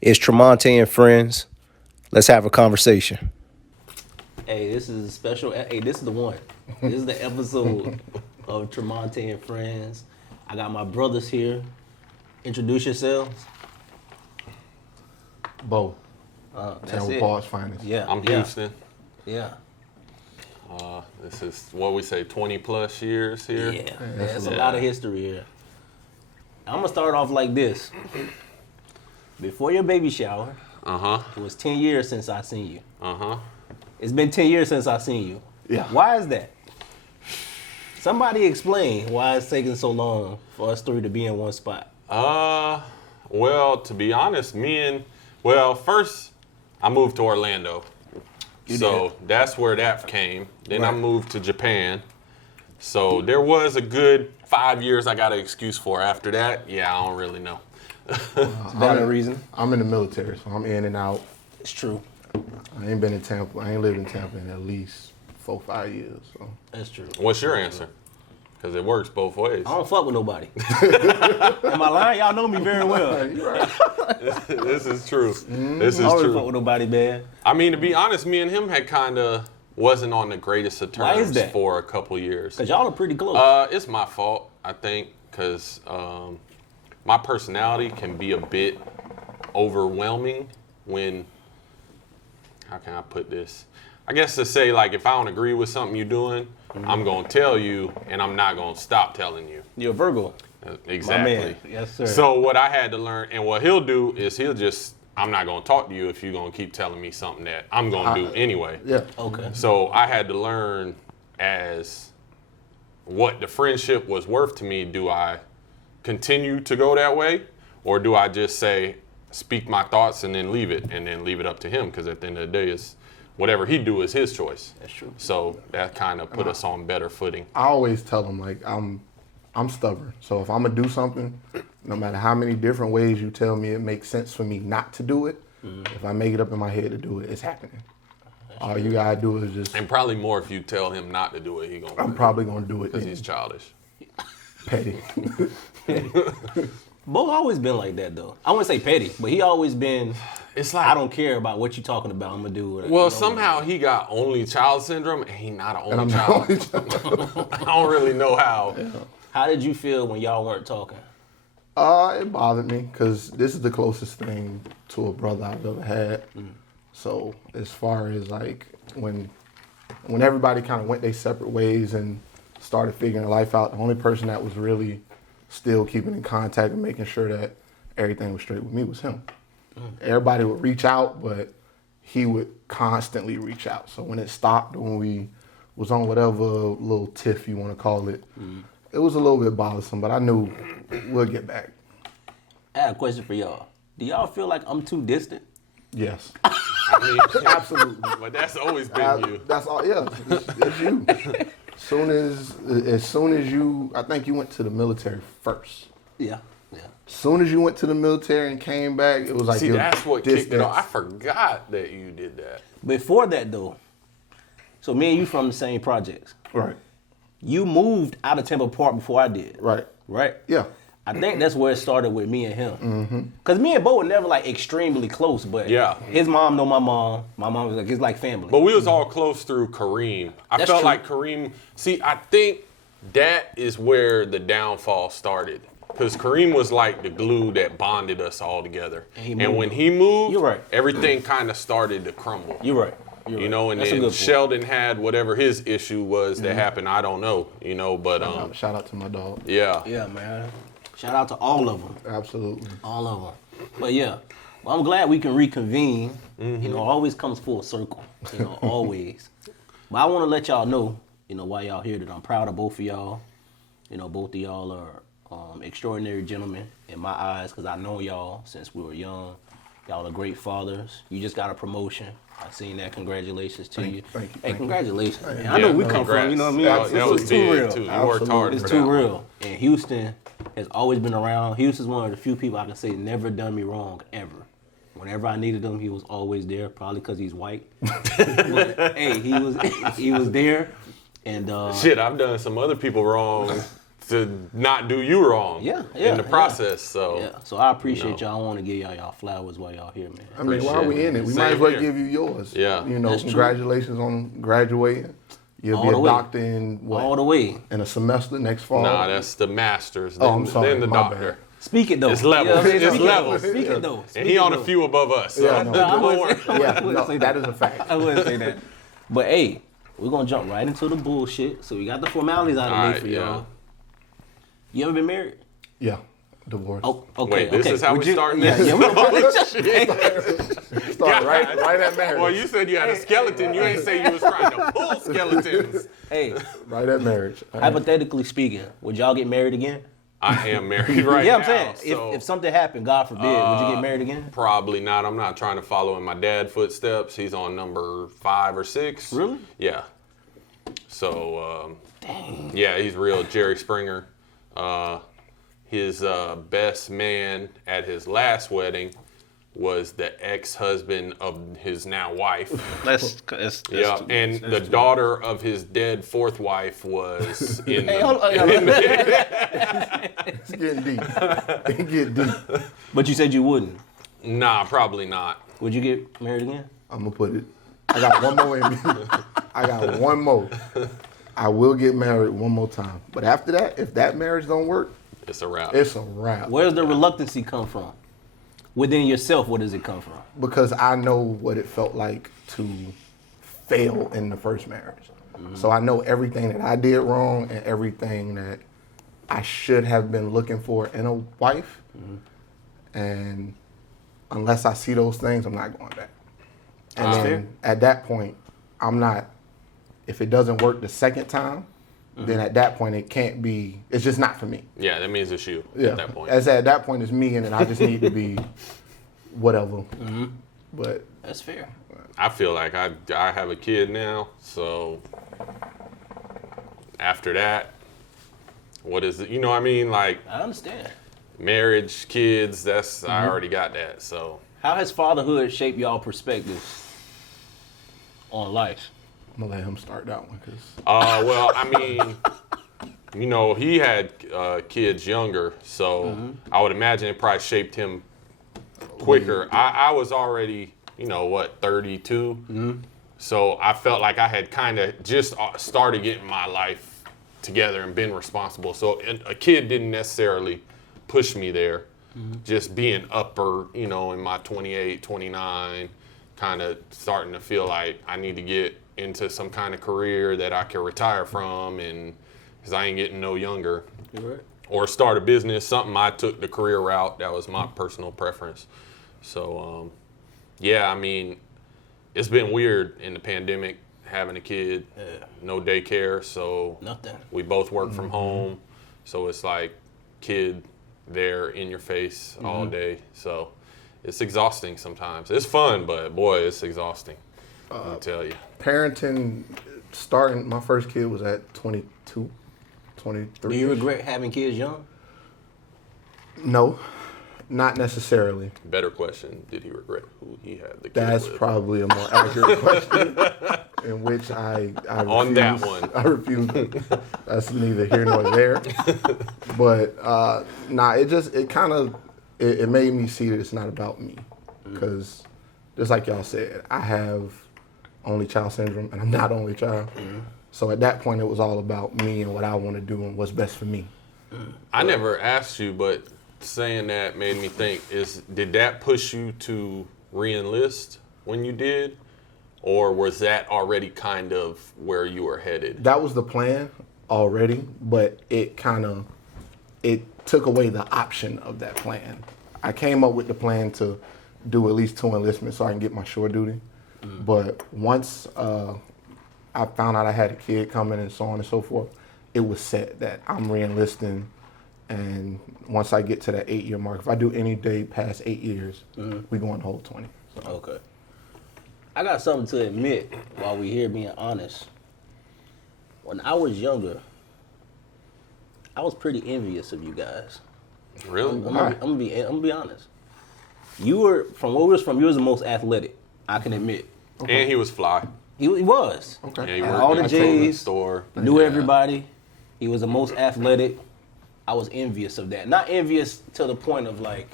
It's Tromonte and friends. Let's have a conversation. Hey, this is a special. Hey, this is the one. This is the episode of Tromonte and friends. I got my brothers here. Introduce yourselves. Bo. That's Tampa it. Park's finest. Yeah, I'm Houston. Yeah, This is what we say, 20 plus years here. yeah. There's a lot of history here. I'm gonna start off like this. Before your baby shower, it was 10 years since I seen you. It's been 10 years since I seen you. Yeah. Why is that? Somebody explain why it's taking so long for us three to be in one spot. Well, to be honest, first I moved to Orlando. That's where that came. Then I Right. moved to Japan. So there was a good 5 years I got an excuse for. After that, I don't really know. Is that a reason? I'm in the military, so I'm in and out. It's true. I ain't been in Tampa. I ain't lived in Tampa in at least 4-5 years. So That's true. What's your answer? Because it works both ways. I don't fuck with nobody. Am I lying? Y'all know me very well. you're right. This is true. This I is don't really true. fuck with nobody, man. I mean, to be honest, me and him had kind of wasn't on the greatest of Why is terms that? for a couple years. Cause y'all are pretty close. It's my fault, I think, because my personality can be a bit overwhelming when, how can I put this? I guess to say, like, if I don't agree with something you're doing, I'm going to tell you, and I'm not going to stop telling you. You're a Virgo. Exactly. My man. Yes, sir. So what I had to learn, and what he'll do is I'm not going to talk to you if you're going to keep telling me something that I'm going to do anyway. Yeah. Okay. So I had to learn as what the friendship was worth to me. Do I continue to go that way, or do I just speak my thoughts and then leave it up to him? Because at the end of the day, it's whatever he do is his choice. That's true. So that kind of put us on better footing. I always tell them, like, I'm stubborn. So if I'm gonna do something, no matter how many different ways you tell me it makes sense for me not to do it, if I make it up in my head to do it, it's happening. All you gotta do is just. And probably more if you tell him not to do it, he gonna. I'm probably gonna do it because he's childish. petty. Bo always been like that though. I wouldn't say petty, but he always been. It's like I don't care about what you're talking about. I'm gonna do it. Well, somehow he got only child syndrome, and he not an And only I'm child. the only child. I don't really know how. How did you feel when y'all weren't talking? It bothered me because this is the closest thing to a brother I've ever had. So as far as like when everybody kind of went their separate ways and started figuring life out, the only person that was really still keeping in contact and making sure that everything was straight with me was him. Everybody would reach out, but he would constantly reach out. So when it stopped, when we was on whatever little tiff you want to call it, it was a little bit bothersome, but I knew we'll get back. I had a question for y'all. Do y'all feel like I'm too distant? Yes. I mean, Absolutely. but that's always been you. That's all. Yeah, it's you. As soon as you, I think you went to the military first. Yeah. As soon as you went to the military and came back, it was like See, your that's what kicked it off. I distance. forgot that you did that. Before that though, so me and you from the same projects. Right. You moved out of Temple Park before I did. Right. Right? Yeah. I think that's where it started with me and him. Cause me and Bo were never like extremely close, but Yeah. his mom know my mom. My mom was like, it's like family. But we was all close through Kareem. I That's felt true. like Kareem. See, I think that is where the downfall started. Because Kareem was like the glue that bonded us all together. And when he moved, You're right. everything kind of started to crumble. You're right. You know, and That's a good then point. Sheldon had whatever his issue was that happened. I don't know, but Shout out to my dog. yeah. Yeah, man. Shout out to all of them. Absolutely. All of them. But yeah, well, I'm glad we can reconvene. You know, always comes full circle. You know, always. But I want to let y'all know, while y'all here, that I'm proud of both of y'all. Both of y'all are extraordinary gentlemen in my eyes because I know y'all since we were young. Y'all are great fathers. You just got a promotion. I seen that. Congratulations to you. Thank you. Hey, congratulations, man. I know we come from, you know what I mean? That, that was It's too big real. too. You worked hard It's for too that. real. And Houston has always been around. Houston's one of the few people I can say never done me wrong, ever. Whenever I needed him, he was always there, probably because he's white. But, hey, he was there. And Shit, I've done some other people wrong to not do you wrong. In the process. So yeah. So I appreciate y'all. I want to give y'all flowers while y'all here, man. I mean, while we in it, we might as well give you yours. Yeah. You know, That's congratulations on graduating. You'll All be the a way. doctor in what? All the way. In a semester next fall. Nah, that's the masters. Oh, Then, I'm sorry, then the my doctor. bad. Speak it though. It's levels. You know what I'm saying? It's Speak it levels. though. Speak it though. And he on a few above us. So Yeah, no. I don't worry. wouldn't Yeah, no, say that is a fact. I wouldn't say that. But hey, we're gonna jump right into the bullshit. So we got the formalities out of the way Alright, for yeah. y'all. You ever been married? Yeah, divorce. Oh, okay. Wait, this okay. is how Would we you- starting Yeah, this? yeah. We're gonna Start right at marriage. Well, you said you had a skeleton. You ain't say you was trying to pull skeletons. Hey, Right at marriage. hypothetically speaking, would y'all get married again? I am married right Yeah, now. I'm saying, so if something happened, God forbid, would you get married again? probably not. I'm not trying to follow in my dad's footsteps. He's on number 5 or 6. Really? Yeah. So, yeah, he's real Jerry Springer. His best man at his last wedding was the ex-husband of his now wife. That's Yeah, and the daughter of his dead 4th wife was in Hey, the, hold on. It's getting deep. It get deep. But you said you wouldn't. Nah, probably not. Would you get married again? I'm gonna put it. I got one more in me. I got one more. I will get married one more time. But after that, if that marriage don't work, It's a wrap. it's a wrap. Where does the reluctancy come from? Within yourself, where does it come from? Because I know what it felt like to fail in the first marriage. So I know everything that I did wrong and everything that I should have been looking for in a wife. And unless I see those things, I'm not going back. And That's then at that point, I'm not, if it doesn't work the second time, then at that point it can't be, it's just not for me. Yeah, that means it's you Yeah. at that point. As at that point it's me, and then I just need to be whatever. But That's fair. I feel like I have a kid now, so after that, what is it? You know what I mean? Like I understand. marriage, kids, that's I already got that. So How has fatherhood shaped y'all perspectives on life? I'm gonna let him start that one because well, I mean, you know, he had kids younger, so I would imagine it probably shaped him quicker. I was already, you know, what, 32? So I felt like I had kind of just started getting my life together and been responsible. So a kid didn't necessarily push me there. Just being upper, you know, in my 28, 29, kind of starting to feel like I need to get into some kind of career that I can retire from, and because I ain't getting no younger. Right. Or start a business, something I took the career route. That was my personal preference. So, yeah, I mean, it's been weird in the pandemic having a kid, no daycare, so Nothing. we both work from home. So it's like kid there in your face all day. So it's exhausting sometimes. It's fun, but boy, it's exhausting. I'll tell you. parenting, starting, my first kid was at 22, 23. Do you regret having kids young? No, not necessarily. Better question: did he regret who he had the kid That's with? probably a more accurate question, in which I refuse, On that one. I refuse. That's neither here nor there. But it made me see that it's not about me, because just like y'all said, I have only child syndrome, and I'm not only child. So at that point, it was all about me and what I want to do and what's best for me. I never asked you, but saying that made me think, did that push you to re-enlist when you did? Or was that already kind of where you were headed? That was the plan already, but it took away the option of that plan. I came up with the plan to do at least 2 enlistments so I can get my shore duty. But once I found out I had a kid coming and so on and so forth, it was set that I'm re-enlisting, and once I get to that 8-year mark, if I do any day past 8 years, we going the whole 20. So. Okay. I got something to admit while we here being honest. When I was younger, I was pretty envious of you guys. Really? I'm gonna be honest. You were from where we was from. You was the most athletic. I can admit. And he was fly. He was. Okay. Yeah, he Had worked all in the a clothing J's. store. Knew Yeah. everybody. He was the most athletic. I was envious of that. Not envious to the point of like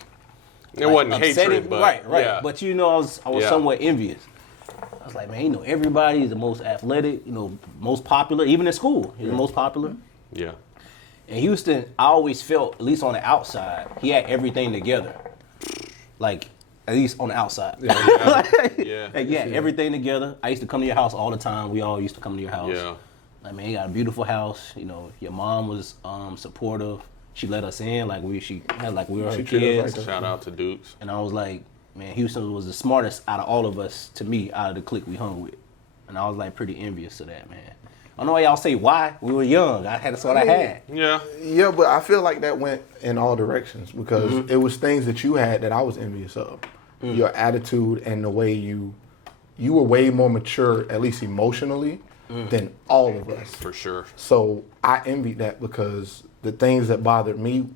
It wasn't upsetting. hatred, but right. yeah. But I was Yeah. somewhat envious. I was like, man, everybody is the most athletic, most popular, even in school, he's the most popular. Yeah. In Houston, I always felt, at least on the outside, he had everything together. Like, at least on the outside. Yeah. Like, yeah, everything together. I used to come to your house all the time. We all used to come to your house. Yeah. Like, man, you got a beautiful house. Your mom was supportive. She let us in like we were her She treated us kids. like Shout out to Dukes. And I was like, man, Houston was the smartest out of all of us, to me, out of the clique we hung with. And I was like pretty envious of that, man. I don't know why y'all say why. We were young. That's what I had. Yeah. Yeah, but I feel like that went in all directions because it was things that you had that I was envious of. Your attitude and the way you were way more mature, at least emotionally, than all of us. For sure. So I envied that because the things that bothered me,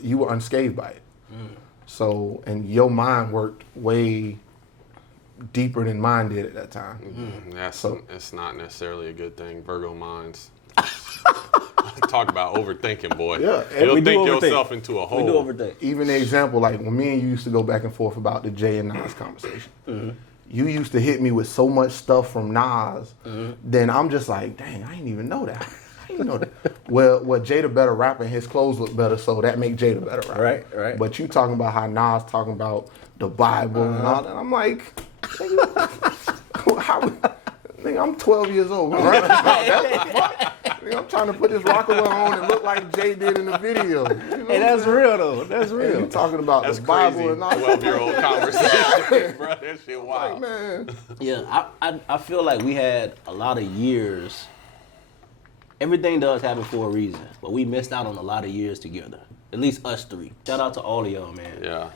you were unscathed by it. So, and your mind worked way deeper than mine did at that time. It's not necessarily a good thing. Virgo minds. Talk about overthinking, boy. Yeah, You'll we do think overthink. yourself into a hole. We do overthink. Even the example, like when me and you used to go back and forth about the Jay and Nas conversation. You used to hit me with so much stuff from Nas, then I'm just like, dang, I didn't even know that. I didn't know that. Well, Jay the better rapper and his clothes look better, so that make Jay the better rapper. Right. But you talking about how Nas talking about the Bible and all that. I'm like, nigga, I'm 12 years old. Right? Nigga, I'm trying to put this Rockaway on and look like Jay did in the video. You know Hey, what I'm that's saying? real, though. That's And real. you talking about That's the crazy. Bible and all that. 12-year-old conversation, bro. That shit wild. Like, man. Yeah, I feel like we had a lot of years. Everything does happen for a reason, but we missed out on a lot of years together. At least us three. Shout out to all of y'all, man. Yeah.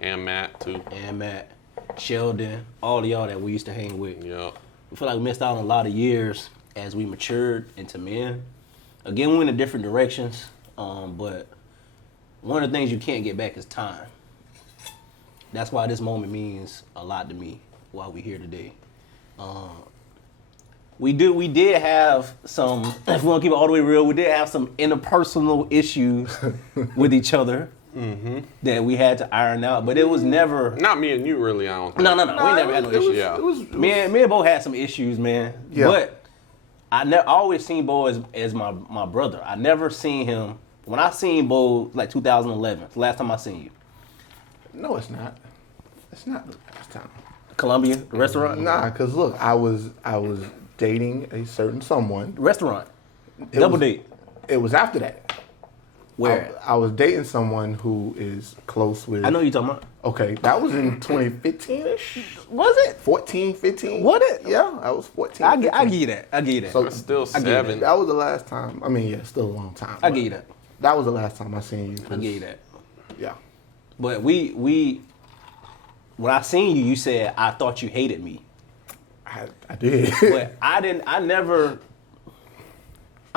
And Matt too. And Matt, Sheldon, all of y'all that we used to hang with. Yeah. We feel like we missed out on a lot of years as we matured into men. Again, we went in different directions, but one of the things you can't get back is time. That's why this moment means a lot to me, why we're here today. We did have some, if we want to keep it all the way real, we did have some interpersonal issues with each other that we had to iron out, but it was never... Not me and you, really. I don't think. No. We never had no issues. Yeah. Me and Bo had some issues, man. Yeah. But I always seen Bo as my brother. I never seen him. When I seen Bo, like 2011, it's the last time I seen you. No, it's not. It's not the last time. Columbia, the restaurant? Nah, cause look, I was dating a certain someone. Restaurant. It Double was- date. It was after that. Where? I was dating someone who is close with. I know you talking about. Okay, that was in 2015ish. Was it? 14, 15. Was it? Yeah, that was 14. I give 15. you that. I give you that. So But still I get 7. that was the last time. I mean, yeah, still a long time. I but give you that. That was the last time I seen you. I give you that. Yeah. But we when I seen you, you said I thought you hated me. I did. But I'm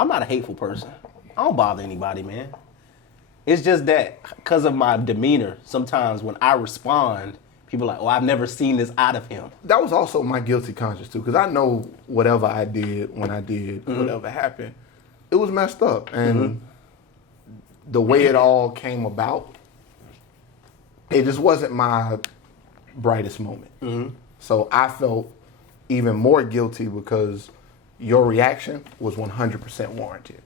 not a hateful person. I don't bother anybody, man. It's just that because of my demeanor, sometimes when I respond, people are like, oh, I've never seen this out of him. That was also my guilty conscience too, because I know whatever I did when I did whatever happened, it was messed up, and the way it all came about, it just wasn't my brightest moment. So I felt even more guilty because your reaction was 100% warranted.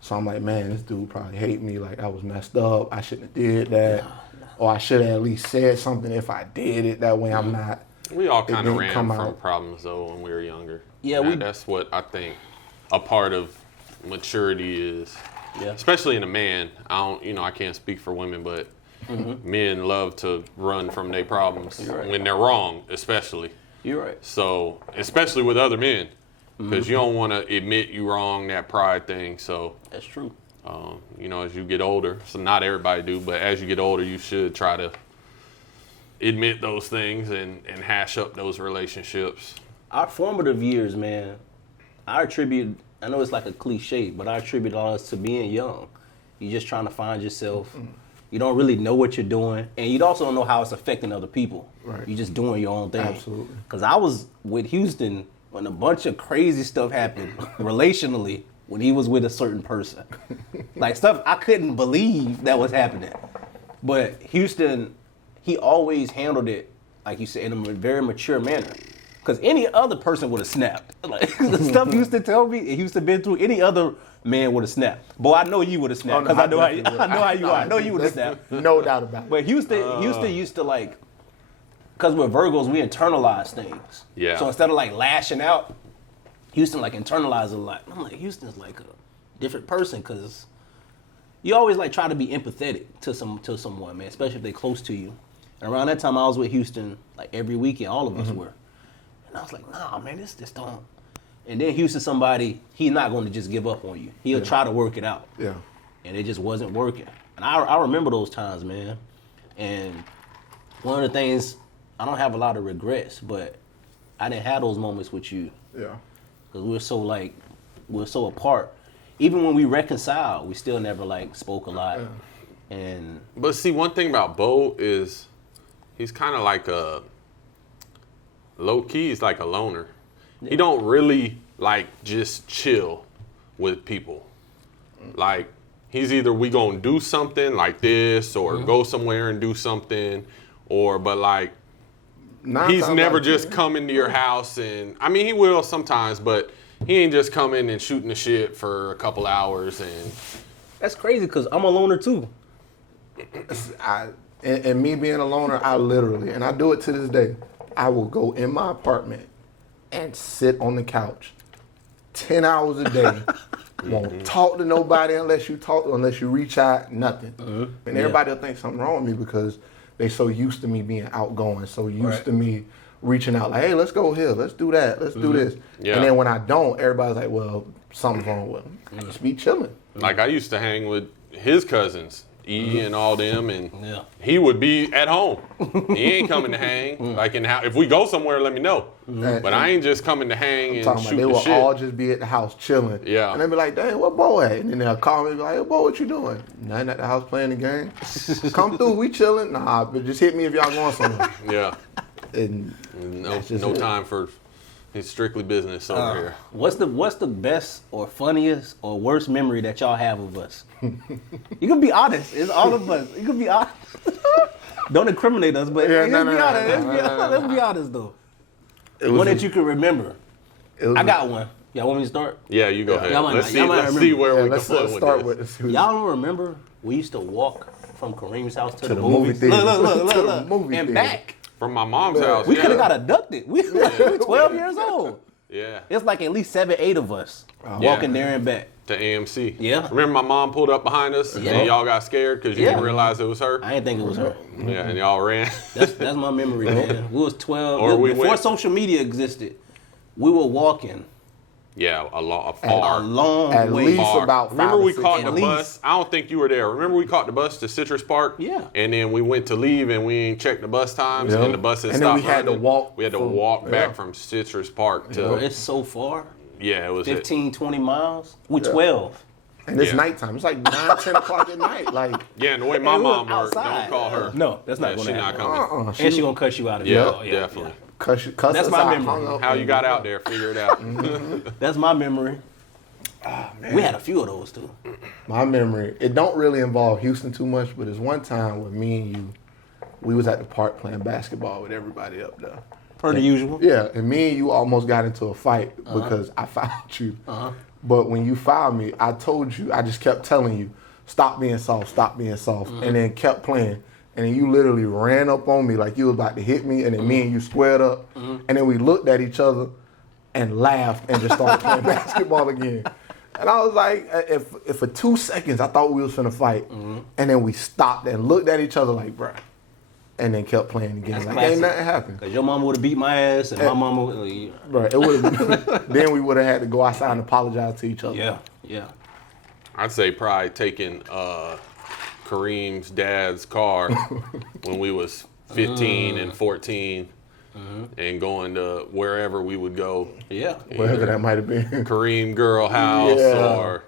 So I'm like, man, this dude probably hate me. Like I was messed up. I shouldn't have did that, or I should have at least said something if I did it. That way I'm not. We all kind of didn't ran come from out. problems though when we were younger. Yeah, that's what I think a part of maturity is. Yeah. Especially in a man. I can't speak for women, but men love to run from their problems when they're wrong, especially. You're right. So, especially with other men, because you don't want to admit you wrong, that pride thing. So, That's true. as you get older, so not everybody do, but as you get older, you should try to admit those things and hash up those relationships. Our formative years, man, I know it's like a cliche, but I attribute all this to being young. You're just trying to find yourself. You don't really know what you're doing, and you also don't know how it's affecting other people. Right. You're just doing your own thing. Absolutely. Because I was with Houston when a bunch of crazy stuff happened relationally, when he was with a certain person. Like stuff I couldn't believe that was happening. But Houston, he always handled it, like you said, in a very mature manner. Because any other person would have snapped. Like the stuff Houston tell me, Houston been through, any other man would have snapped. Boy, I know you would have snapped because I know how you are. I know you would have snapped. No doubt about it. But Houston used to like, because we're Virgos, we internalize things. Yeah. So instead of like lashing out, Houston like internalizes a lot. I'm like, Houston's like a different person because you always like try to be empathetic to someone, man, especially if they're close to you. And around that time, I was with Houston like every weekend. All of us were. And I was like, nah, man, this don't. And then Houston, somebody, he's not going to just give up on you. He'll try to work it out. Yeah. And it just wasn't working. And I remember those times, man. And one of the things, I don't have a lot of regrets, but I didn't have those moments with you. Yeah. Because we're so apart. Even when we reconciled, we still never like spoke a lot. And But see, one thing about Bo is he's kind of like a low key. He's like a loner. He don't really like just chill with people. Like he's either we gonna do something like this or go somewhere and do something, but like he's never just come into your house and I mean he will sometimes, but he ain't just coming and shooting the shit for a couple hours and. that's crazy because I'm a loner too. And me being a loner, I literally, and I do it to this day, I will go in my apartment and sit on the couch 10 hours a day. Won't talk to nobody unless you reach out, nothing. And everybody will think something wrong with me because they so used to me being outgoing, so used to me reaching out like, hey, let's go here, let's do that, let's do this. Yeah. And then when I don't, everybody's like, well, something's wrong with him. Just be chilling. Like I used to hang with his cousins, E and all them, and he would be at home. He ain't coming to hang. Like if we go somewhere, let me know. But I ain't just coming to hang and shoot they the will shit. all just be at the house chilling. Yeah. And they be like, dang, what Bo at? And then they'll call me and be like, hey, Bo, what you doing? Nothing at the house playing the game. Come through, we chilling. Nah, but just hit me if y'all going somewhere. Yeah. And No time for. It's strictly business over here. What's the best or funniest or worst memory that y'all have of us? You can be honest. It's all of us. You can be honest. Don't incriminate us, but let's be honest though. One that you can remember. I got one. Y'all want me to start? Yeah, you go ahead. Let's see where we let's can start with this. with Y'all don't remember we used to walk from Kareem's house to the movie movies? theater. Look, and back. From my mom's house. We could have got abducted. We were 12 years old. Yeah. It's like at least 7, 8 of us walking there and back. To AMC. Yeah. Remember my mom pulled up behind us and y'all got scared because you didn't realize it was her? I didn't think it was her. Yeah, and y'all ran. That's my memory, man. We was 12. Or we before went- social media existed, we were walking Yeah, a a far. long At way. least Far. about 5 Remember or we 6 caught the At bus? least. I don't think you were there. Remember we caught the bus to Citrus Park? Yeah. And then we went to leave and we ain't checked the bus times Yeah. and the buses And then stopped we had to running. walk We had to from- walk back yeah. from Citrus Park to Bro, it's so far. it was 15, 20 miles. We 12. And it's Yeah. nighttime. It's like 9, 10 o'clock at night. Like, Yeah, and the way my And we mom were worked, don't outside. call her. No, that's not Yeah, going she to not happen. coming. And she going to cuss you out of Yeah, jail. definitely. cuss That's us my out, memory. hung up How you and- got out there, figure it out. That's my memory. We had a few of those too. My memory, it don't really involve Houston too much, but it's one time with me and you, we was at the park playing basketball with everybody up there. Per the usual. Yeah, and me and you almost got into a fight because I fouled you. But when you fouled me, I told you, I just kept telling you, stop being soft, and then kept playing. And then you literally ran up on me like you was about to hit me, and then me and you squared up, and then we looked at each other and laughed and just started playing basketball again. And I was like, if for 2 seconds I thought we was finna fight, and then we stopped and looked at each other like, bruh, and then kept playing again. That's like, classic. ain't nothing happened. Because your mama would have beat my ass and my mama would Bruh, it would have. Then we would have had to go outside and apologize to each other. Yeah. I'd say probably taking Kareem's dad's car when we was 15 and 14 and going to wherever we would go. Yeah. Wherever that might have been. Kareem girl house Yeah. or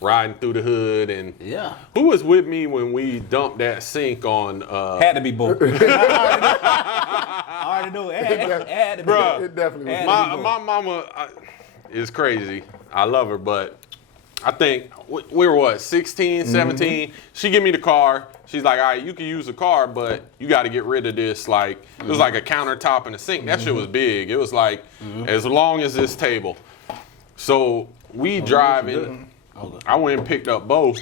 riding through the hood. And Yeah. who was with me when we dumped that sink on Had to be both. I already know. It had to be Bruh. both. It definitely was. And- my mama is crazy. I love her, but I think we were what, 16, 17. She give me the car. She's like, all right, you can use the car, but you got to get rid of this. Like, it was like a countertop and a sink. That shit was big. It was like as long as this table. So we driving. I went and picked up both.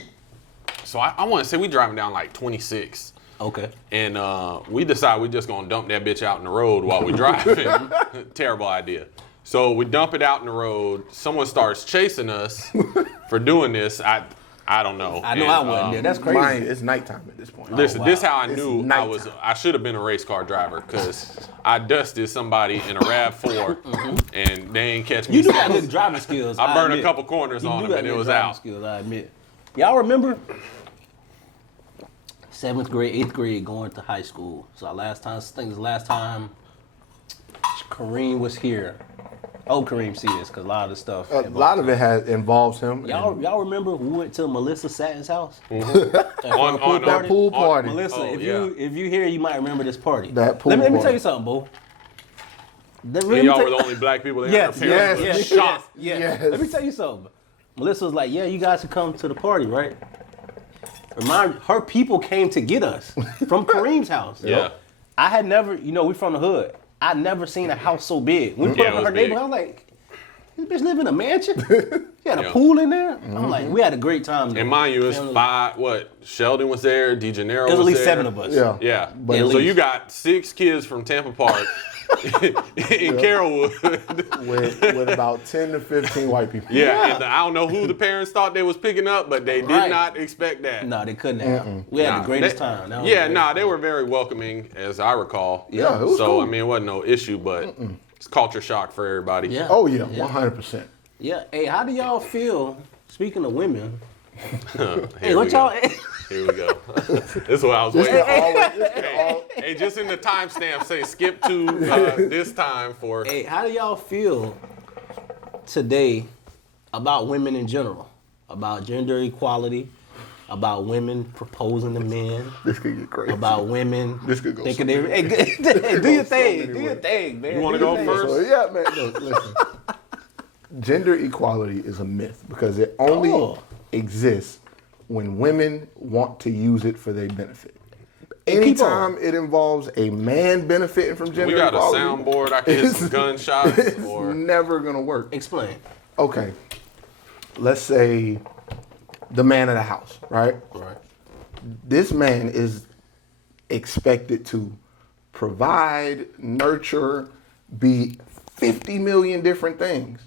So I want to say we driving down like 26. Okay. And we decided we just going to dump that bitch out in the road while we driving. Terrible idea. So we dump it out in the road. Someone starts chasing us for doing this. I don't know. I know I wasn't there. That's crazy. It's nighttime at this point. Listen, this how I It's knew nighttime. I should have been a race car driver because I dusted somebody in a RAV4 and they ain't catch me. You do got since. good driving skills. I burned a admit. couple corners You on do him got and it good was driving out. Skills, I admit. Y'all remember 7th grade, 8th grade going to high school. So I think it was the last time Kareem was here. Oh, Kareem see this because a lot of the stuff. A lot of it involves him. Y'all remember we went to Melissa Satin's house? On That pool party. Melissa, Oh, if you here, you might remember this party. That pool Let me party. tell you something, Bo. And y'all were the only black people there. Yes, Their parents yes, were shocked. Yes. Let me tell you something. Melissa was like, "Yeah, you guys should come to the party, right?" Her people came to get us from Kareem's house. Yeah. I had never, we from the hood. I'd never seen a house so big. When we put Yeah, up it in was her big. neighborhood, I was like, "This bitch live in a mansion." He had a Yeah. pool in there. I'm like, we had a great time. Though. And mind you, it's five. What? Sheldon was there. DeGenero was There's at least there. 7 of us. Yeah. Yeah. But at so least. you got 6 kids from Tampa Park in Carrollwood. with about 10 to 15 white people. Yeah. And I don't know who the parents thought they was picking up, but they did Right. not expect that. No, they couldn't have. We had the greatest time. That was Yeah, the nah, greatest they were very welcoming, as I recall. Yeah, it was so, cool. I mean, it wasn't no issue, but it's culture shock for everybody. Yeah. Oh, yeah, 100%. Yeah. Hey, how do y'all feel? Speaking of women, Here hey, we what go. y'all? Here we go. This is what I was waiting for. Hey, Hey, just in the timestamp, say skip to this time for. Hey, how do y'all feel today about women in general? About gender equality? About women proposing to men? this could get crazy. About women This could go thinking so they hey, do your so thing. many Do your ways. thing, man. You wanna Do your go thing. first? So, yeah, man, look, listen. Gender equality is a myth because it only exists when women want to use it for their benefit. Anytime it involves a man benefiting from gender We got a equality, soundboard. I can hit some gunshots. it's Or never going to work. Explain. Okay, let's say the man of the house, right? Right. This man is expected to provide, nurture, be 50 million different things.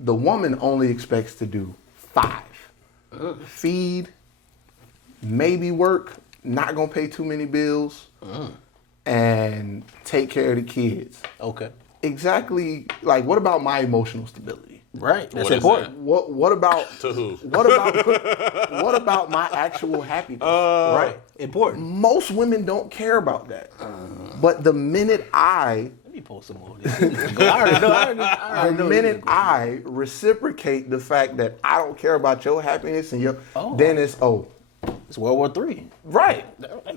The woman only expects to do 5. Feed, maybe work, not gonna pay too many bills, and take care of the kids. Okay. Exactly, like what about my emotional stability? Right. That's What is important. that? What about To who? what about my actual happiness? Right. Important. Most women don't care about that. But the minute Let me post some more of this. I already know. I already know. I reciprocate the fact that I don't care about your happiness and your, Oh. then it's It's World War III. right.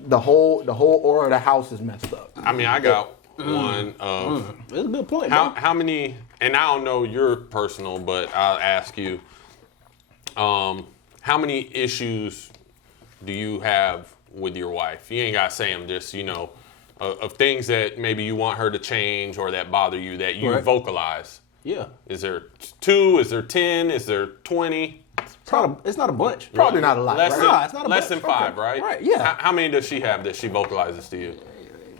The whole order of the house is messed up. I mean, I got one of That's a good point, man. how many, and I don't know your personal, but I'll ask you, how many issues do you have with your wife? You ain't got to say them, just, of things that maybe you want her to change or that bother you that you Right. vocalize. Yeah. Is there 2? Is there 10? Is there 20? It's not a bunch. Probably not a lot. Less right? than, Nah, it's not a less bunch. than 5, Okay. right? Right, yeah. How many does she have that she vocalizes to you?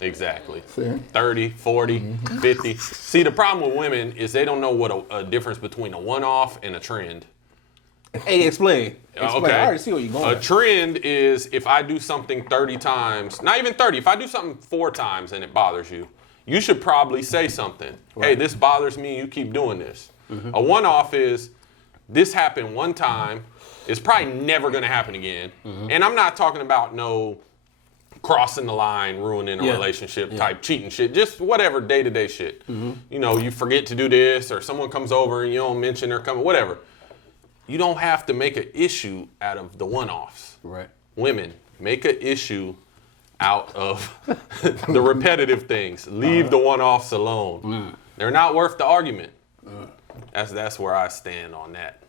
Exactly. See? 30, 40, 50. See, the problem with women is they don't know what a difference between a one-off and a trend. Hey, explain. Explain. Okay. I already see where you're going. A trend is if I do something 30 times, not even 30, if I do something 4 times and it bothers you, you should probably say something. Hey, this bothers me, you keep doing this. A one-off is, this happened one time, it's probably never gonna happen again. And I'm not talking about no crossing the line, ruining a Yeah. relationship type cheating shit, just whatever day-to-day shit. You forget to do this, or someone comes over and you don't mention they're coming, whatever. You don't have to make an issue out of the one-offs. Right. Women, make an issue out of the repetitive things. Leave the one-offs alone. They're not worth the argument. That's where I stand on that.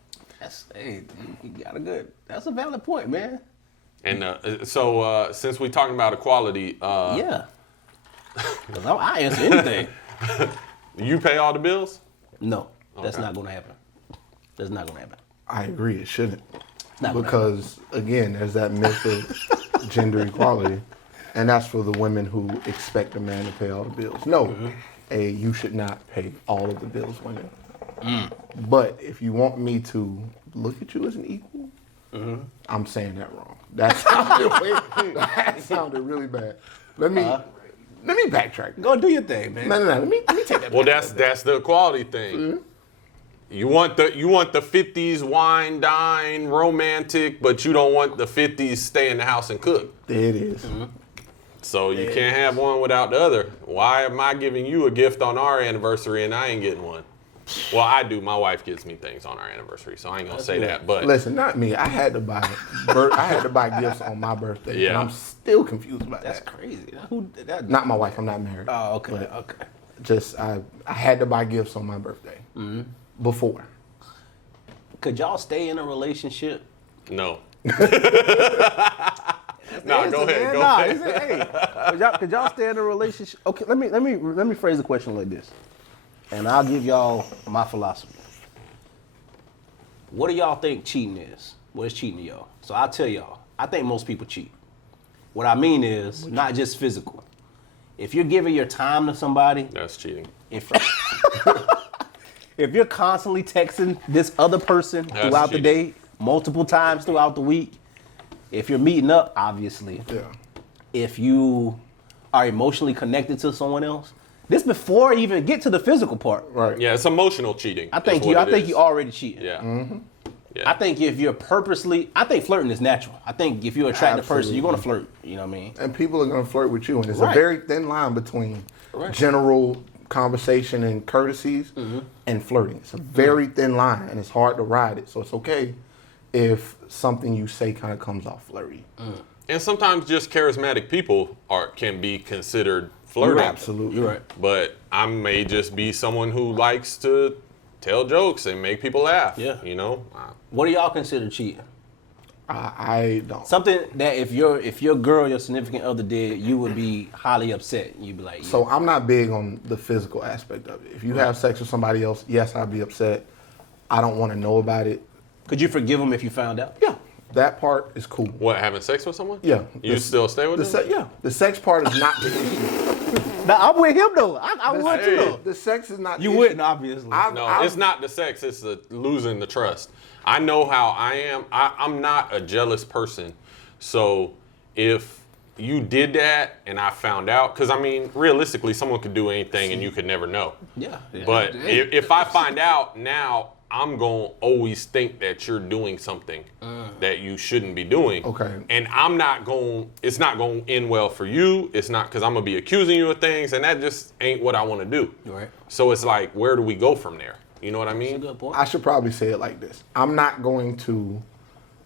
That's a valid point, man. And so since we're talking about equality, Yeah. 'Cause I answer anything. you pay all the bills? No, that's Okay. not gonna happen. That's not gonna happen. I agree, it shouldn't. Not gonna Because, again, there's that myth of gender equality. And that's for the women who expect a man to pay all the bills. No, you should not pay all of the bills, women. But if you want me to look at you as an equal, I'm saying that wrong. That sounded really bad. Let me backtrack. Go do your thing, man. No. Let me take that. Well, back. that's the equality thing. You want the 50s wine, dine, romantic, but you don't want the 50s stay in the house and cook. There it is. So you can't have one without the other. Why am I giving you a gift on our anniversary and I ain't getting one? Well, I do. My wife gets me things on our anniversary, so I ain't gonna say that. But Listen, not me. I had to buy gifts on my birthday, Yeah. and I'm still confused about That's that. crazy. Not my wife. I'm not married. Oh, okay, But okay. just I had to buy gifts on my birthday before. Could y'all stay in a relationship? no. Nah, go ahead. Hey, could y'all stay in a relationship? Okay, let me phrase the question like this, and I'll give y'all my philosophy. What do y'all think cheating is? What is cheating to y'all? So I'll tell y'all. I think most people cheat. What I mean is not just physical. If you're giving your time to somebody, That's cheating. if you're constantly texting this other person throughout the day, multiple times throughout the week, if you're meeting up, obviously, Yeah. if you are emotionally connected to someone else, this before you even get to the physical part. Right. Yeah, it's emotional cheating. I think is what it is. you already cheating. Yeah. Yeah. I think if you're I think flirting is natural. I think if you're an attractive person, you're gonna flirt. You know what I mean? And people are going to flirt with you, and there's Right. a very thin line between general conversation and courtesies and flirting. It's a very thin line, and it's hard to ride it. So it's okay if something you say kind of comes off flirty. And sometimes just charismatic people can be considered flirting. Absolutely. You're right. But I may just be someone who likes to tell jokes and make people laugh. Yeah. You know? What do y'all consider cheating? I don't. Something that if your girl, your significant other did, you would be highly upset. You'd be like, yeah. So I'm not big on the physical aspect of it. If you have sex with somebody else, yes, I'd be upset. I don't want to know about it. Could you forgive them if you found out? Yeah, that part is cool. What, having sex with someone? Yeah. You still stay with them? Yeah, the sex part is not the issue. Now I'm with him though. I would too though. The sex is not. You the wouldn't, issue. obviously. No, it's not the sex. It's the losing the trust. I know how I am. I'm not a jealous person. So if you did that and I found out, because I mean, realistically, someone could do anything and you could never know. Yeah. But if I find out now, I'm going to always think that you're doing something that you shouldn't be doing. Okay. And it's not going to end well for you. It's not, because I'm going to be accusing you of things, and that just ain't what I want to do. Right. So it's like, where do we go from there? You know what I mean? Good point. I should probably say it like this. I'm not going to,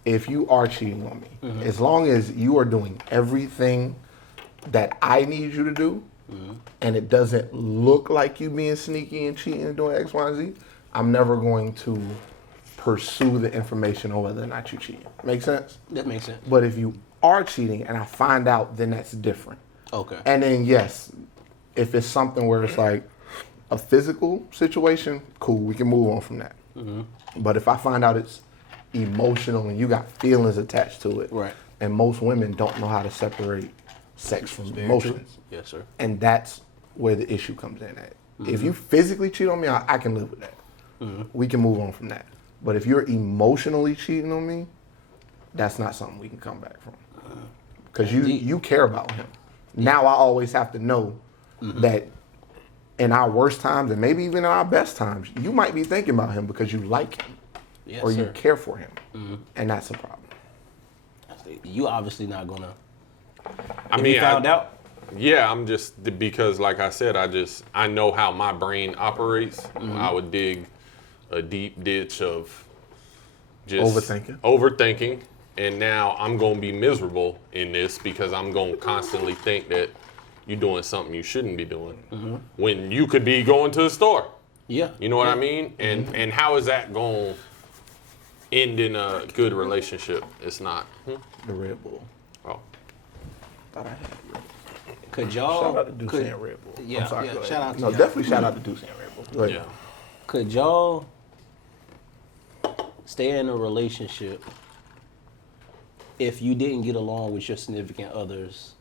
if you are cheating on me, as long as you are doing everything that I need you to do, and it doesn't look like you being sneaky and cheating and doing X, Y, and Z, I'm never going to pursue the information on whether or not you cheating. Make sense? That makes sense. But if you are cheating and I find out, then that's different. Okay. And then yes, if it's something where it's like a physical situation, cool, we can move on from that. But if I find out it's emotional and you got feelings attached to it, Right. and most women don't know how to separate sex from emotions, Yes, sir. and that's where the issue comes in at. If you physically cheat on me, I can live with that. We can move on from that. But if you're emotionally cheating on me, that's not something we can come back from. Because you care about him. Now I always have to know that in our worst times and maybe even in our best times, you might be thinking about him because you like him Yes, or sir. you care for him. And that's a problem. You obviously not gonna. I If mean, you found out. Yeah, I'm just, because like I said, I know how my brain operates. I would dig a deep ditch of just overthinking. And now I'm going to be miserable in this because I'm going to constantly think that you're doing something you shouldn't be doing when you could be going to the store. Yeah. You know what I mean? And how is that going ending a good relationship. It's not. The Red Bull. Oh. Thought I had Red Bull. Could y'all? Shout out to Deuce and Red Bull. Yeah, I'm sorry, yeah, go ahead. shout out to No, y'all. definitely shout out to Deuce and Red Bull. Go ahead. Yeah. Could y'all stay in a relationship if you didn't get along with your significant other's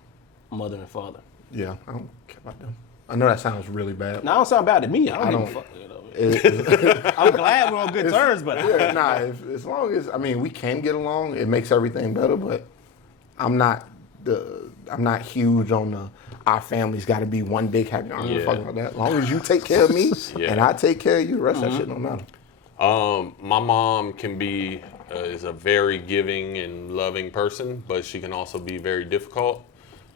mother and father? Yeah, I don't care about them. I know that sounds really bad. Now, I don't sound bad to me. I don't give a fuck. I'm glad we're on good terms, but Yeah, nah, as long as, I mean, we can get along, it makes everything better, but I'm not huge on our family's got to be one big happy. I don't give a fuck about that. As long as you take care of me and I take care of you, the rest of that shit don't matter. My mom can be is a very giving and loving person, but she can also be very difficult.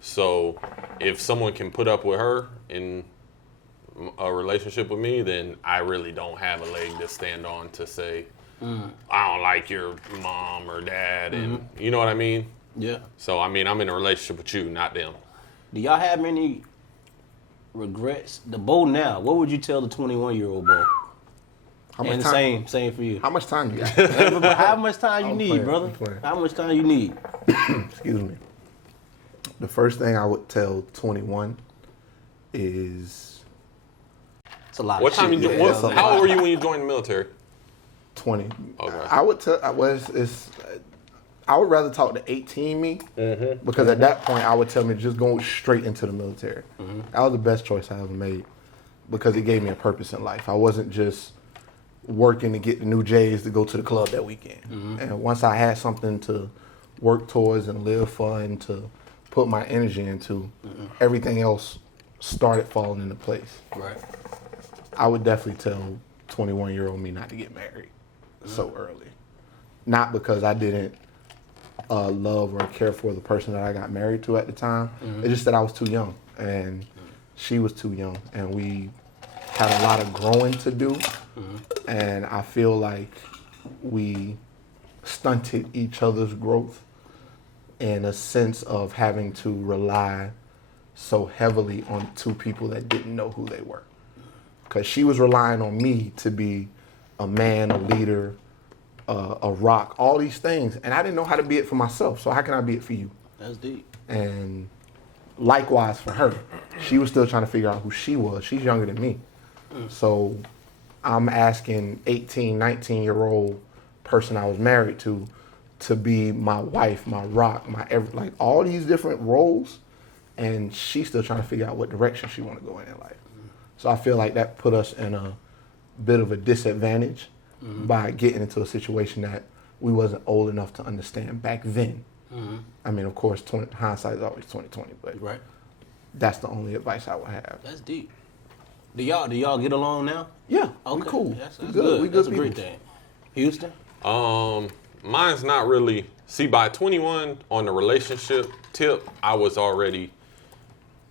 So if someone can put up with her in a relationship with me, then I really don't have a leg to stand on to say, I don't like your mom or dad, and you know what I mean? yeah. So, I mean, I'm in a relationship with you, not them. Do y'all have any regrets? The Bo now, what would you tell the 21-year-old Bo? How much And time? same for you. How much time you got? How much time you I'm need, playing, brother? I'm playing. How much time you need? Excuse me. The first thing I would tell 21 is It's a lot What of time shit. you? Yeah, yeah. How old were you when you joined the military? 20. Okay. I would tell. I would rather talk to 18 me because at that point I would tell me just go straight into the military. That was the best choice I ever made because it gave me a purpose in life. I wasn't just working to get the new J's to go to the club that weekend. And once I had something to work towards and live for and to put my energy into, everything else started falling into place. Right. I would definitely tell 21-year-old me not to get married so early. Not because I didn't love or care for the person that I got married to at the time. It's just that I was too young and she was too young, and we had a lot of growing to do. And I feel like we stunted each other's growth in a sense of having to rely so heavily on two people that didn't know who they were. Because she was relying on me to be a man, a leader, a rock, all these things. And I didn't know how to be it for myself. So how can I be it for you? That's deep. And likewise for her. She was still trying to figure out who she was. She's younger than me. So I'm asking 18, 19-year-old person I was married to be my wife, my rock, like all these different roles. And she's still trying to figure out what direction she want to go in life. So I feel like that put us in a bit of a disadvantage by getting into a situation that we wasn't old enough to understand back then. I mean, of course, hindsight is always 20/20, but Right. that's the only advice I would have. That's deep. Do y'all get along now? Yeah, Okay. we cool. That's we good. good. We That's good a great people. thing. Houston? Mine's not really. See, by 21 on the relationship tip, I was already,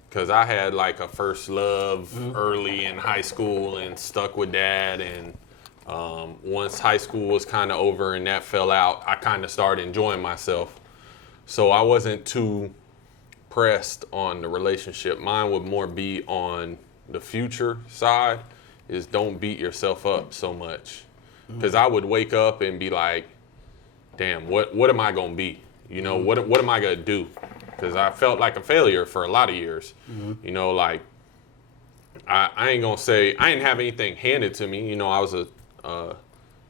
because I had like a first love early in high school and stuck with dad. And once high school was kind of over and that fell out, I kind of started enjoying myself. So I wasn't too pressed on the relationship. Mine would more be on the future side, is don't beat yourself up so much. Because I would wake up and be like, damn, what am I going to be? You know, what am I going to do? Because I felt like a failure for a lot of years. You know, like, I ain't going to say, I didn't have anything handed to me. You know, I was a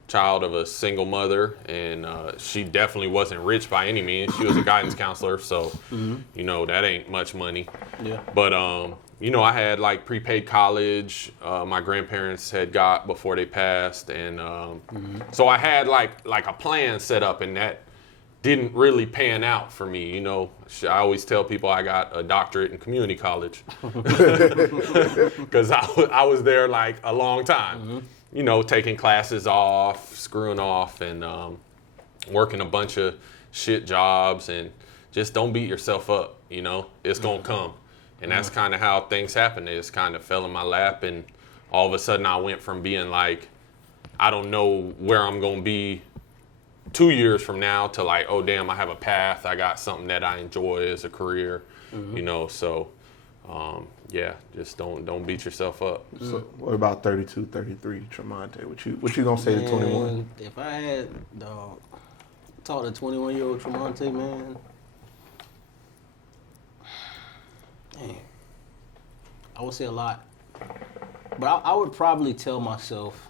child of a single mother, and she definitely wasn't rich by any means. She was a guidance counselor, so, you know, that ain't much money. Yeah. But, you know, I had like prepaid college. My grandparents had got before they passed, and so I had like a plan set up, and that didn't really pan out for me. You know, I always tell people I got a doctorate in community college because I was there like a long time. You know, taking classes off, screwing off, and working a bunch of shit jobs, and just don't beat yourself up. You know, it's gonna come. And that's kind of how things happened. It just kind of fell in my lap, and all of a sudden I went from being like, I don't know where I'm going to be 2 years from now to like, oh, damn, I have a path. I got something that I enjoy as a career, you know. So Yeah, just don't beat yourself up. So what about 32, 33, Tromonte? What you gonna say to 21? Man, if I had talked to 21-year-old Tromonte, man, dang, I would say a lot. But I would probably tell myself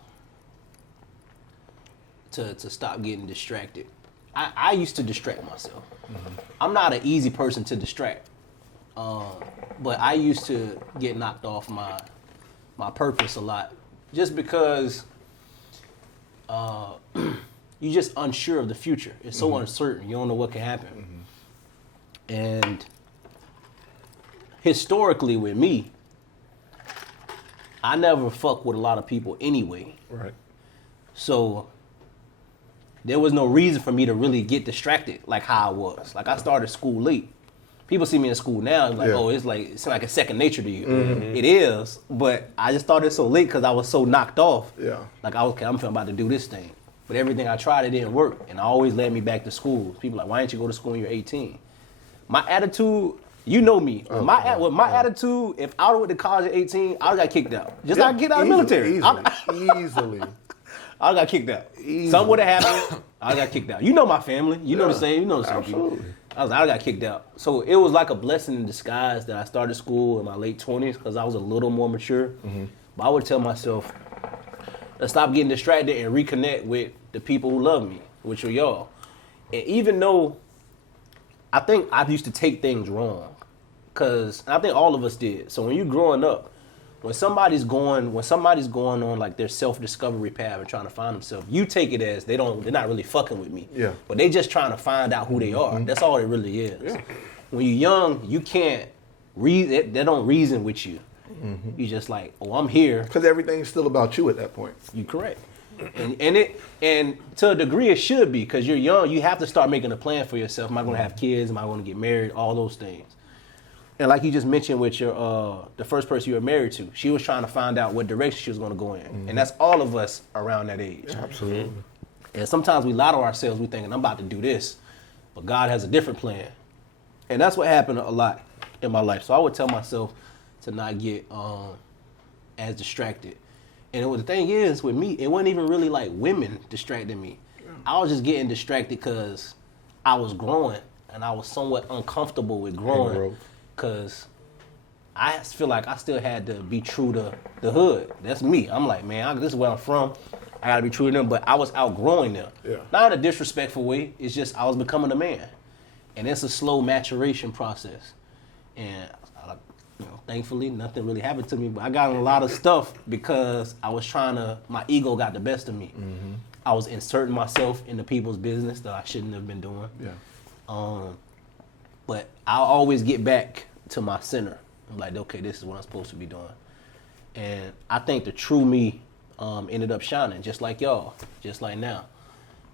to stop getting distracted. I used to distract myself. I'm not an easy person to distract. But I used to get knocked off my purpose a lot, just because you're just unsure of the future. It's so uncertain. You don't know what can happen. And historically with me, I never fuck with a lot of people anyway. Right. So there was no reason for me to really get distracted like how I was. Like I started school late. People see me in school now, and like, oh, it's like a second nature to you. It is, but I just started so late because I was so knocked off. Yeah. Like I'm about to do this thing, but everything I tried, it didn't work, and it always led me back to school. People like, why didn't you go to school when you're 18? My attitude, you know me. With my attitude, if I went to college at 18, I got kicked out. Just like I get out of the military. Easily. I got kicked out. Something would have happened. I got kicked out. You know my family. You know the same. You know the same Absolutely. people. I got kicked out. So it was like a blessing in disguise that I started school in my late 20s because I was a little more mature. But I would tell myself to stop getting distracted and reconnect with the people who love me, which are y'all. And even though I think I used to take things wrong, because I think all of us did. So when you're growing up, when somebody's going on like their self-discovery path and trying to find themselves, you take it as they're not really fucking with me. Yeah. But they just trying to find out who they are. That's all it really is. Yeah. When you're young, you can't reason. They don't reason with you. You just like, oh, I'm here. Because everything's still about you at that point. You correct. And to a degree it should be, because you're young. You have to start making a plan for yourself. Am I going to have kids? Am I going to get married? All those things. And like you just mentioned with your the first person you were married to, she was trying to find out what direction she was going to go in. And that's all of us around that age. Absolutely. And sometimes we lie to ourselves. We thinking, I'm about to do this. But God has a different plan. And that's what happened a lot in my life. So I would tell myself to not get as distracted. And the thing is, with me, it wasn't even really like women distracting me. I was just getting distracted because I was growing. And I was somewhat uncomfortable with growing. Because I feel like I still had to be true to the hood. That's me. I'm like, man, this is where I'm from. I got to be true to them. But I was outgrowing them. Yeah. Not in a disrespectful way. It's just I was becoming a man. And it's a slow maturation process. And thankfully, nothing really happened to me. But I got in a lot of stuff because I was my ego got the best of me. I was inserting myself into people's business that I shouldn't have been doing. Yeah. But I'll always get back to my center. I'm like, okay, this is what I'm supposed to be doing. And I think the true me ended up shining, just like y'all, just like now.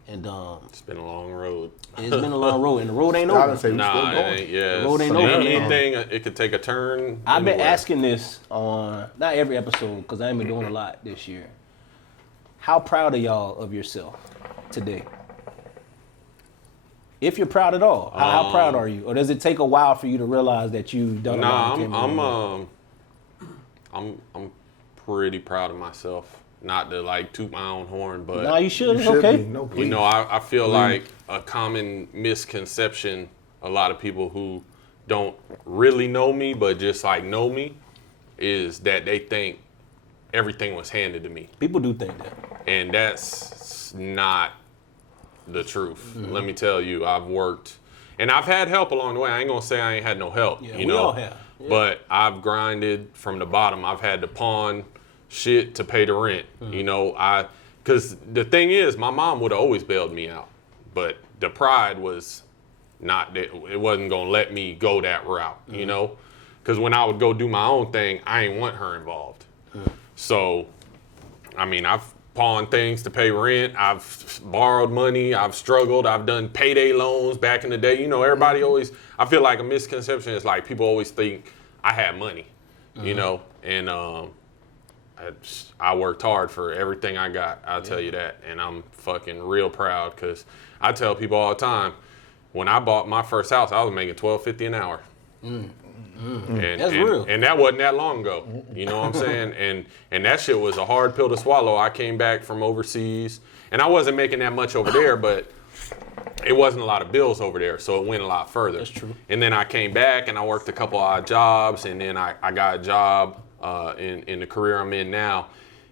And it's been a long road. It's been a long road, and the road ain't over. Nah, it ain't. Yeah, the road ain't over. Anything, it could take a turn. I've been asking this on not every episode because I ain't been doing a lot this year. How proud are y'all of yourself today? If you're proud at all, how proud are you? Or does it take a while for you to realize that you've done? I'm pretty proud of myself. Not to like toot my own horn, but no, you should. Okay. No, you know, I feel like a common misconception. A lot of people who don't really know me, but just like know me, is that they think everything was handed to me. People do think that, and that's not the truth. Let me tell you, I've worked, and I've had help along the way. I ain't gonna say I ain't had no help. Yeah, you we know, all have. Yeah. But I've grinded from the bottom. I've had to pawn shit to pay the rent. You know, because the thing is, my mom would have always bailed me out, but the pride was not that it wasn't gonna let me go that route. You know, because when I would go do my own thing, I ain't want her involved. So, I mean, I've pawned things to pay rent. I've borrowed money. I've struggled. I've done payday loans back in the day. You know, everybody always, I feel like a misconception is like people always think I had money, you know, and I worked hard for everything I got. I'll tell you that. And I'm fucking real proud because I tell people all the time, when I bought my first house, I was making $12.50 an hour. And, That's and, real. and that wasn't that long ago. You know what I'm saying? And that shit was a hard pill to swallow. I came back from overseas, and I wasn't making that much over there, but it wasn't a lot of bills over there, so it went a lot further. That's true. And then I came back and I worked a couple odd jobs, and then I got a job in the career I'm in now,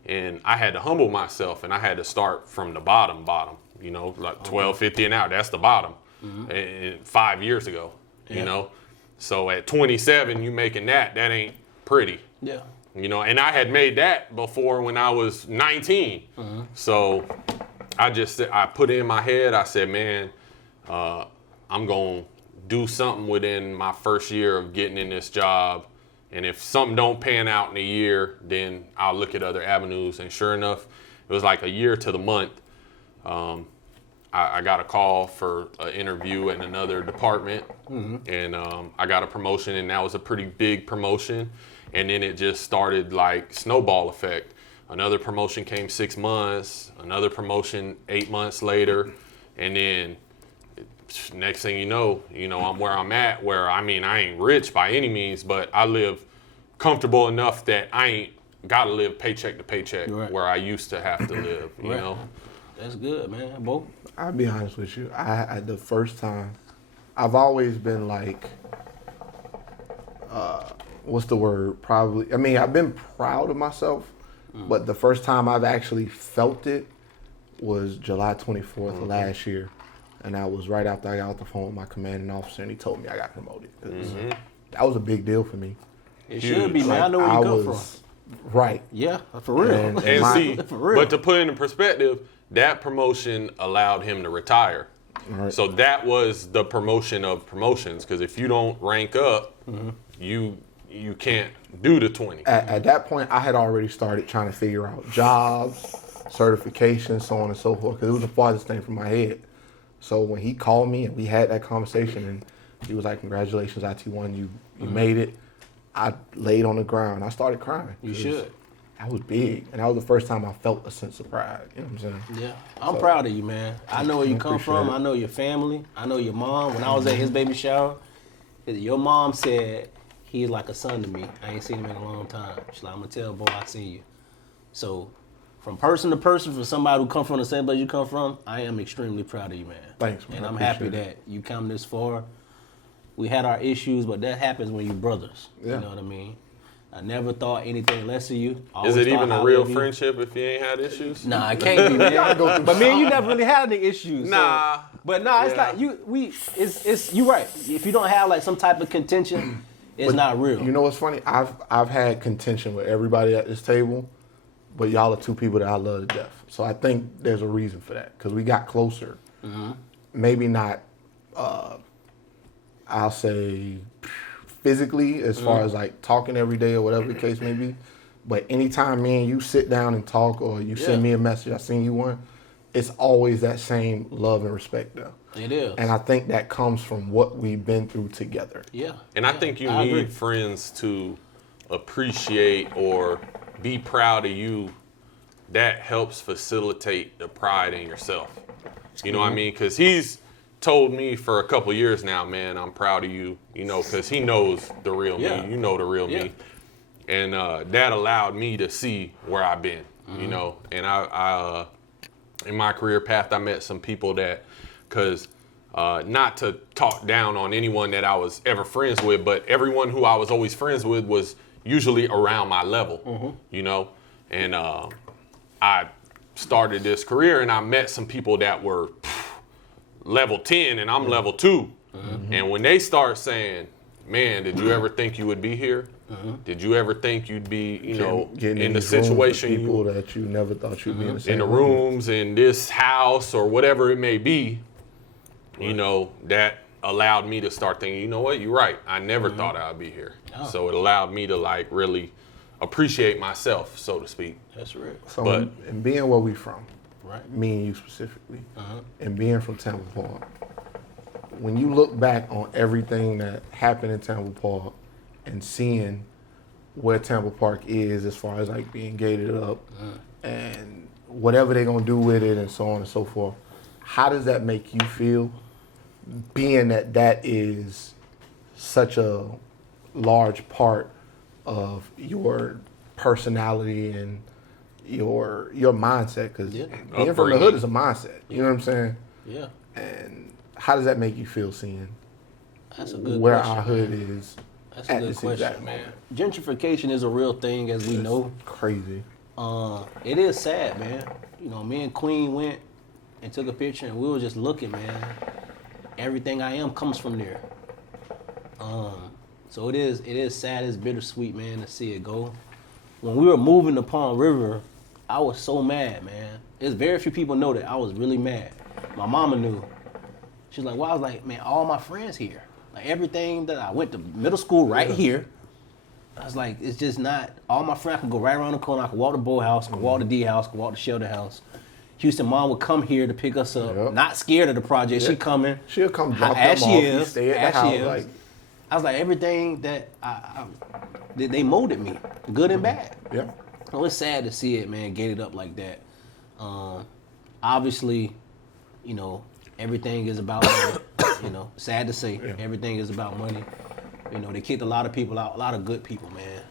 and I had to humble myself, and I had to start from the bottom, you know, like $12.50 an hour. That's the bottom. And 5 years ago, you know. So at 27, you making that ain't pretty. Yeah. You know, and I had made that before when I was 19. So I put it in my head, I said, man, I'm going to do something within my first year of getting in this job. And if something don't pan out in a year, then I'll look at other avenues. And sure enough, it was like a year to the month. I got a call for an interview in another department, and I got a promotion, and that was a pretty big promotion. And then it just started like snowball effect. Another promotion came 6 months, another promotion 8 months later, and then next thing you know, I'm where I'm at, where I mean, I ain't rich by any means, but I live comfortable enough that I ain't got to live paycheck to paycheck where I used to have to live, you know? That's good, man. Bo? I'll be honest with you. The first time, I've always been like, what's the word? Probably. I mean, I've been proud of myself, but the first time I've actually felt it was July 24th of last year, and that was right after I got off the phone with my commanding officer, and he told me I got promoted. That was a big deal for me. It should be, man. I know where you come from. Right. Yeah, for real. And see, for real. but to put it in perspective, that promotion allowed him to retire. Right. So that was the promotion of promotions, because if you don't rank up, you can't do the 20. At that point, I had already started trying to figure out jobs, certifications, so on and so forth, because it was the farthest thing from my head. So when he called me and we had that conversation, and he was like, "Congratulations, IT1, you made it," I laid on the ground. I started crying. You should. That was big, and that was the first time I felt a sense of pride. You know what I'm saying? Yeah, I'm proud of you, man. I know where you come from. I know your family. I know your mom. When I was at his baby shower, your mom said he's like a son to me. I ain't seen him in a long time. She's like, I'm gonna tell boy I seen you. So, from person to person, for somebody who come from the same place you come from, I am extremely proud of you, man. Thanks, man. And I I'm happy appreciate that you come this far. We had our issues, but that happens when you brothers. Yeah. You know what I mean? I never thought anything less of you. Is Always it thought even a highly real of you. friendship if you ain't had issues? Nah, it can't be, man. But me and you never really had any issues. Nah. But nah, it's Yeah. like it's you right. If you don't have like some type of contention, it's not real. You know what's funny? I've had contention with everybody at this table, but y'all are two people that I love to death. So I think there's a reason for that, because we got closer. Maybe not, I'll say, physically, as far as like talking every day or whatever the case may be. But anytime me and you sit down and talk, or you send me a message, I send you one, it's always that same love and respect though. It is. And I think that comes from what we've been through together. Yeah. And I think you need friends to appreciate or be proud of you. That helps facilitate the pride in yourself. You know what I mean? Because he's told me for a couple years now, man, I'm proud of you, you know, because he knows the real me. You know the real me. And that allowed me to see where I've been, you know. And I in my career path, I met some people that, because not to talk down on anyone that I was ever friends with, but everyone who I was always friends with was usually around my level, you know. And I started this career, and I met some people that were level 10 and I'm level 2. And when they start saying, man, did you ever think you would be here? Did you ever think you'd be, you know, in the situation people that you never thought you'd be in the same in the rooms, in this house, or whatever it may be, you know, that allowed me to start thinking, you know what, you're right. I never thought I'd be here. So it allowed me to like really appreciate myself, so to speak. That's real. So But- and being where we from, Right. me and you specifically, and being from Tampa Park, when you look back on everything that happened in Tampa Park and seeing where Tampa Park is as far as like being gated up and whatever they're gonna do with it and so on and so forth, how does that make you feel, being that that is such a large part of your personality and your mindset, because Yeah. being from the hood is a mindset. You know what I'm saying? Yeah. And how does that make you feel seeing That's a good where question. our hood is That's a at good this question, exact man. moment? Gentrification is a real thing, as we know. Crazy. It is sad, man. You know, me and Queen went and took a picture, and we were just looking, man. Everything I am comes from there. So it is sad. It's bittersweet, man, to see it go. When we were moving to Palm River, I was so mad, man. There's very few people know that I was really mad. My mama knew. She's like, well, I was like, man, all my friends here. Like everything that I went to middle school right here. I was like, it's just not, all my friends, I can go right around the corner. I can walk to Bull House, I can walk to D House, I can walk to Shelter House. Houston mom would come here to pick us up. Yep. Not scared of the project. Yep. She coming. She'll come drop as them she off. You is, stay at the as she house. is. Like, I was like, everything that they molded me, good and bad. yeah. So it's sad to see it, man, get it up like that. Obviously, you know, everything is about money. You know, sad to say, everything is about money. You know, they kicked a lot of people out, a lot of good people, man.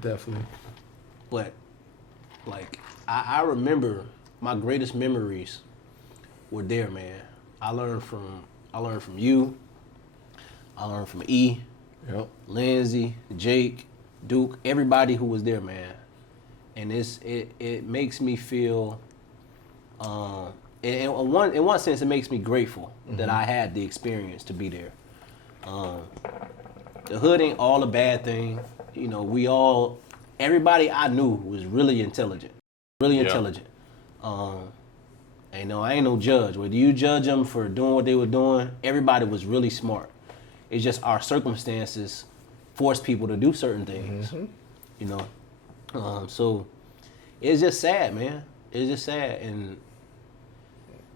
Definitely. But like, I remember my greatest memories were there, man. I learned from you. I learned from E, Yep. Lindsay, Jake, Duke, everybody who was there, man. And it makes me feel, in one sense, it makes me grateful that I had the experience to be there. The hood ain't all a bad thing. You know, everybody I knew was really intelligent, intelligent. You know, I ain't no judge. Whether you judge them for doing what they were doing, everybody was really smart. It's just our circumstances force people to do certain things, you know. So it's just sad, man. It's just sad. And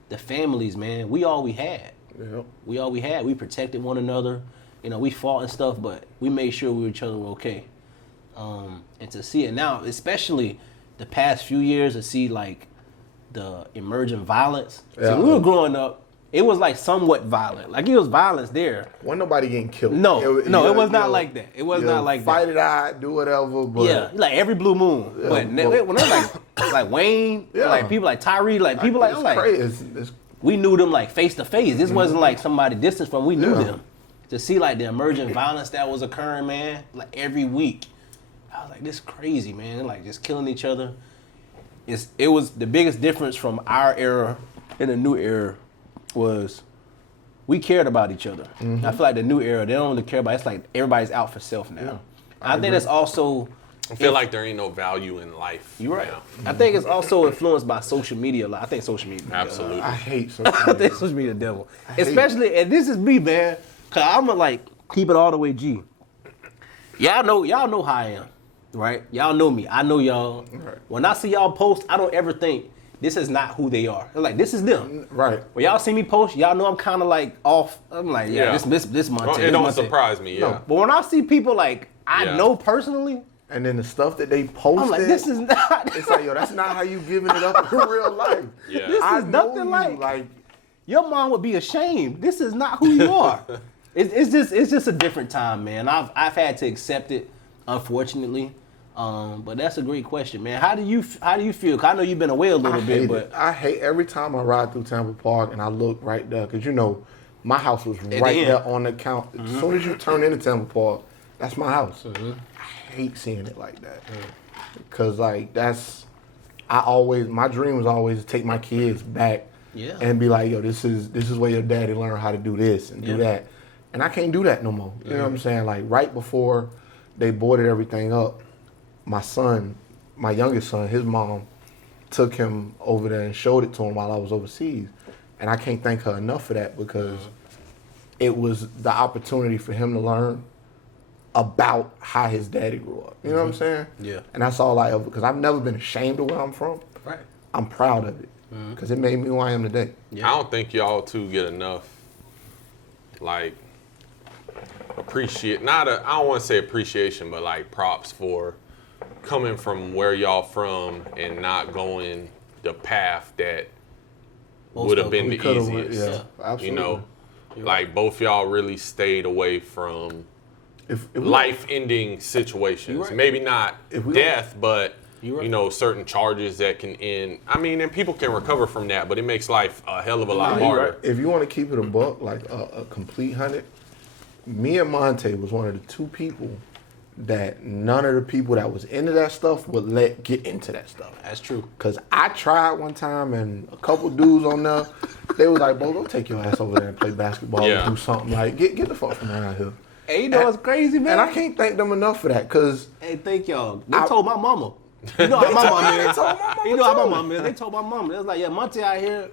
the families, man, we all we had. Yep. We all we had. We protected one another. You know, we fought and stuff, but we made sure each other were okay. And to see it now, especially the past few years, to see like the emergent violence. Yeah. So when we were growing up, it was like somewhat violent. Like it was violence there. Wasn't nobody getting killed. No, it was not like that. It was not like that. Fight it out, do whatever. But Yeah, like every blue moon. Yeah, But when they're like Wayne, Yeah. like people like Tyree, like people like, it's I'm like, crazy. It's we knew them like face to face. This wasn't like somebody distance from. We knew Yeah. them. To see like the emergent violence that was occurring, man, like every week, I was like, this is crazy, man. They're like just killing each other. It was the biggest difference from our era and the new era was we cared about each other. I feel like the new era, they don't really care about. It's like everybody's out for self now. Yeah, I think that's also. I feel like there ain't no value in life. You're right. now. I think it's also influenced by social media a lot. I think social media. Absolutely. I hate social I media. think social media the devil. hate Especially, and this is me, man. Cause I'ma like keep it all the way G. Y'all know how I am, right? Y'all know me. I know y'all. Right. When I see y'all post, I don't ever think this is not who they are. They're like, this is them. Right. When y'all see me post, y'all know I'm kind of like off. I'm like, Yeah. this Monte. It don't surprise me, yeah. But when I see people like I Yeah. know personally, And then the stuff that they posted, I'm like, this is not. it's like, yo, that's not how you giving it up in real life. Yeah. This I is know nothing you, like your mom would be ashamed. This is not who you are. It's just a different time, man. I've had to accept it, unfortunately. But that's a great question, man. How do you feel? 'Cause I know you've been away a little bit, but I hate every time I ride through Tampa Park and I look right there, because you know, my house was the right end. there on the count. As soon as you turn into Tampa Park, that's my house. I hate seeing it like that, because like my dream was always to take my kids back and be like, yo, this is where your daddy learned how to do this and do that, and I can't do that no more. You know what I'm saying? Like right before they boarded everything up, my youngest son, his mom took him over there and showed it to him while I was overseas. And I can't thank her enough for that, because it was the opportunity for him to learn about how his daddy grew up. You know what I'm saying? Yeah. And that's all I ever, because I've never been ashamed of where I'm from. right. I'm proud of it, because it made me who I am today. Yeah. I don't think y'all two get enough, like, I don't want to say appreciation, but like props for coming from where y'all from and not going the path that Most would have of been We the coulda went- easiest. yeah, absolutely. You know, like both y'all really stayed away from life-ending situations. Right. Maybe not death, but Right. you know, certain charges that can end. I mean, and people can recover from that, but it makes life a hell of a lot harder. If you want to keep it a buck, like a complete 100, me and Monte was one of the 2 people that none of the people that was into that stuff would let get into that stuff. That's true. Cause I tried one time and a couple dudes on there, they was like, "Bro, go take your ass over there and play basketball Yeah. or do something. Like, get the fuck from around here." Hey, you know what's crazy, man? And I can't thank them enough for that, cause Hey, thank y'all. They told my mama. You know how my mom is. You know how my mom is. They told my mama. They was like, yeah, Monte out here,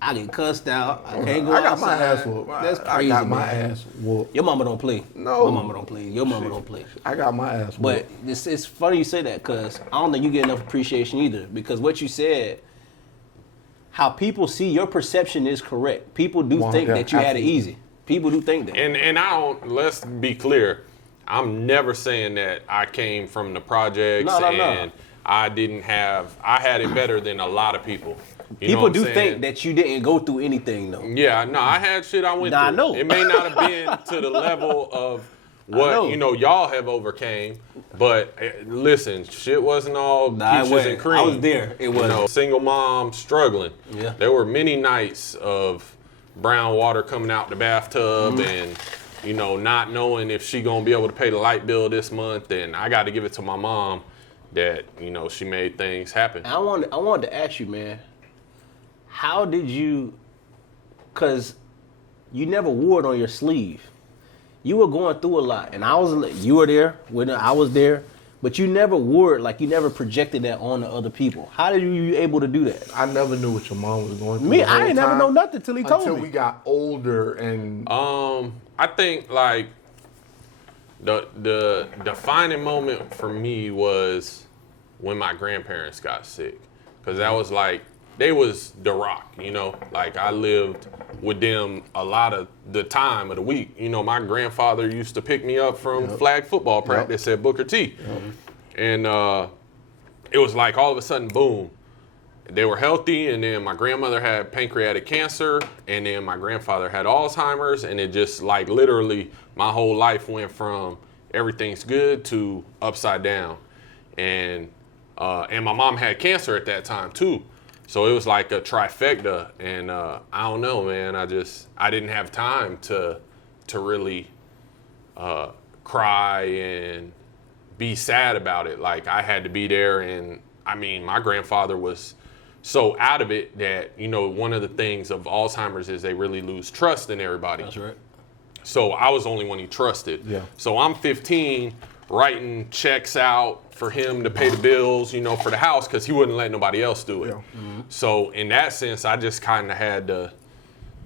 I get cussed out. I can't go I got outside. my ass whooped. That's crazy, I got my man. ass whooped. Your mama don't play. No. My mama don't play. Your mama don't play. I got my ass whooped. But it's funny you say that because I don't think you get enough appreciation either. Because what you said, how people see your perception is correct. People do Well, think yeah, that you had it absolutely. easy. People do think that. And I don't. Let's be clear. I'm never saying that I came from the projects No. and I didn't have. I had it better than a lot of people. You know People what I'm do saying? think that you didn't go through anything though. Yeah, no, I had shit I went Nah, I through. know. It may not have been to the level of what you know y'all have overcame, but listen, shit wasn't all Nah, it peaches wasn't. and cream. I was there. It You wasn't. know, single mom struggling. Yeah. There were many nights of brown water coming out the bathtub Mm-hmm. and you know not knowing if she gonna be able to pay the light bill this month, and I got to give it to my mom that you know she made things happen. I wanted to ask you, man, how did you, because you never wore it on your sleeve. You were going through a lot, and you were there, when I was there, but you never wore it, like you never projected that on to other people. How did you able to do that? I never knew what your mom was going through. Me, the whole I ain't never time know nothing till he told until me. we got older and I think like the defining moment for me was when my grandparents got sick, because that was like they was the rock, you know. Like I lived with them a lot of the time of the week. You know, my grandfather used to pick me up from flag football practice at Booker T, and it was like all of a sudden, boom. They were healthy, and then my grandmother had pancreatic cancer, and then my grandfather had Alzheimer's, and it just like literally my whole life went from everything's good to upside down. And my mom had cancer at that time too. So it was like a trifecta, and I don't know, man. I didn't have time to really cry and be sad about it. Like I had to be there, and I mean, my grandfather was so out of it that, you know, one of the things of Alzheimer's is they really lose trust in everybody. That's right. So I was the only one he trusted. Yeah. So I'm 15 writing checks out for him to pay the bills, you know, for the house, because he wouldn't let nobody else do it. Yeah. So in that sense, I just kind of had to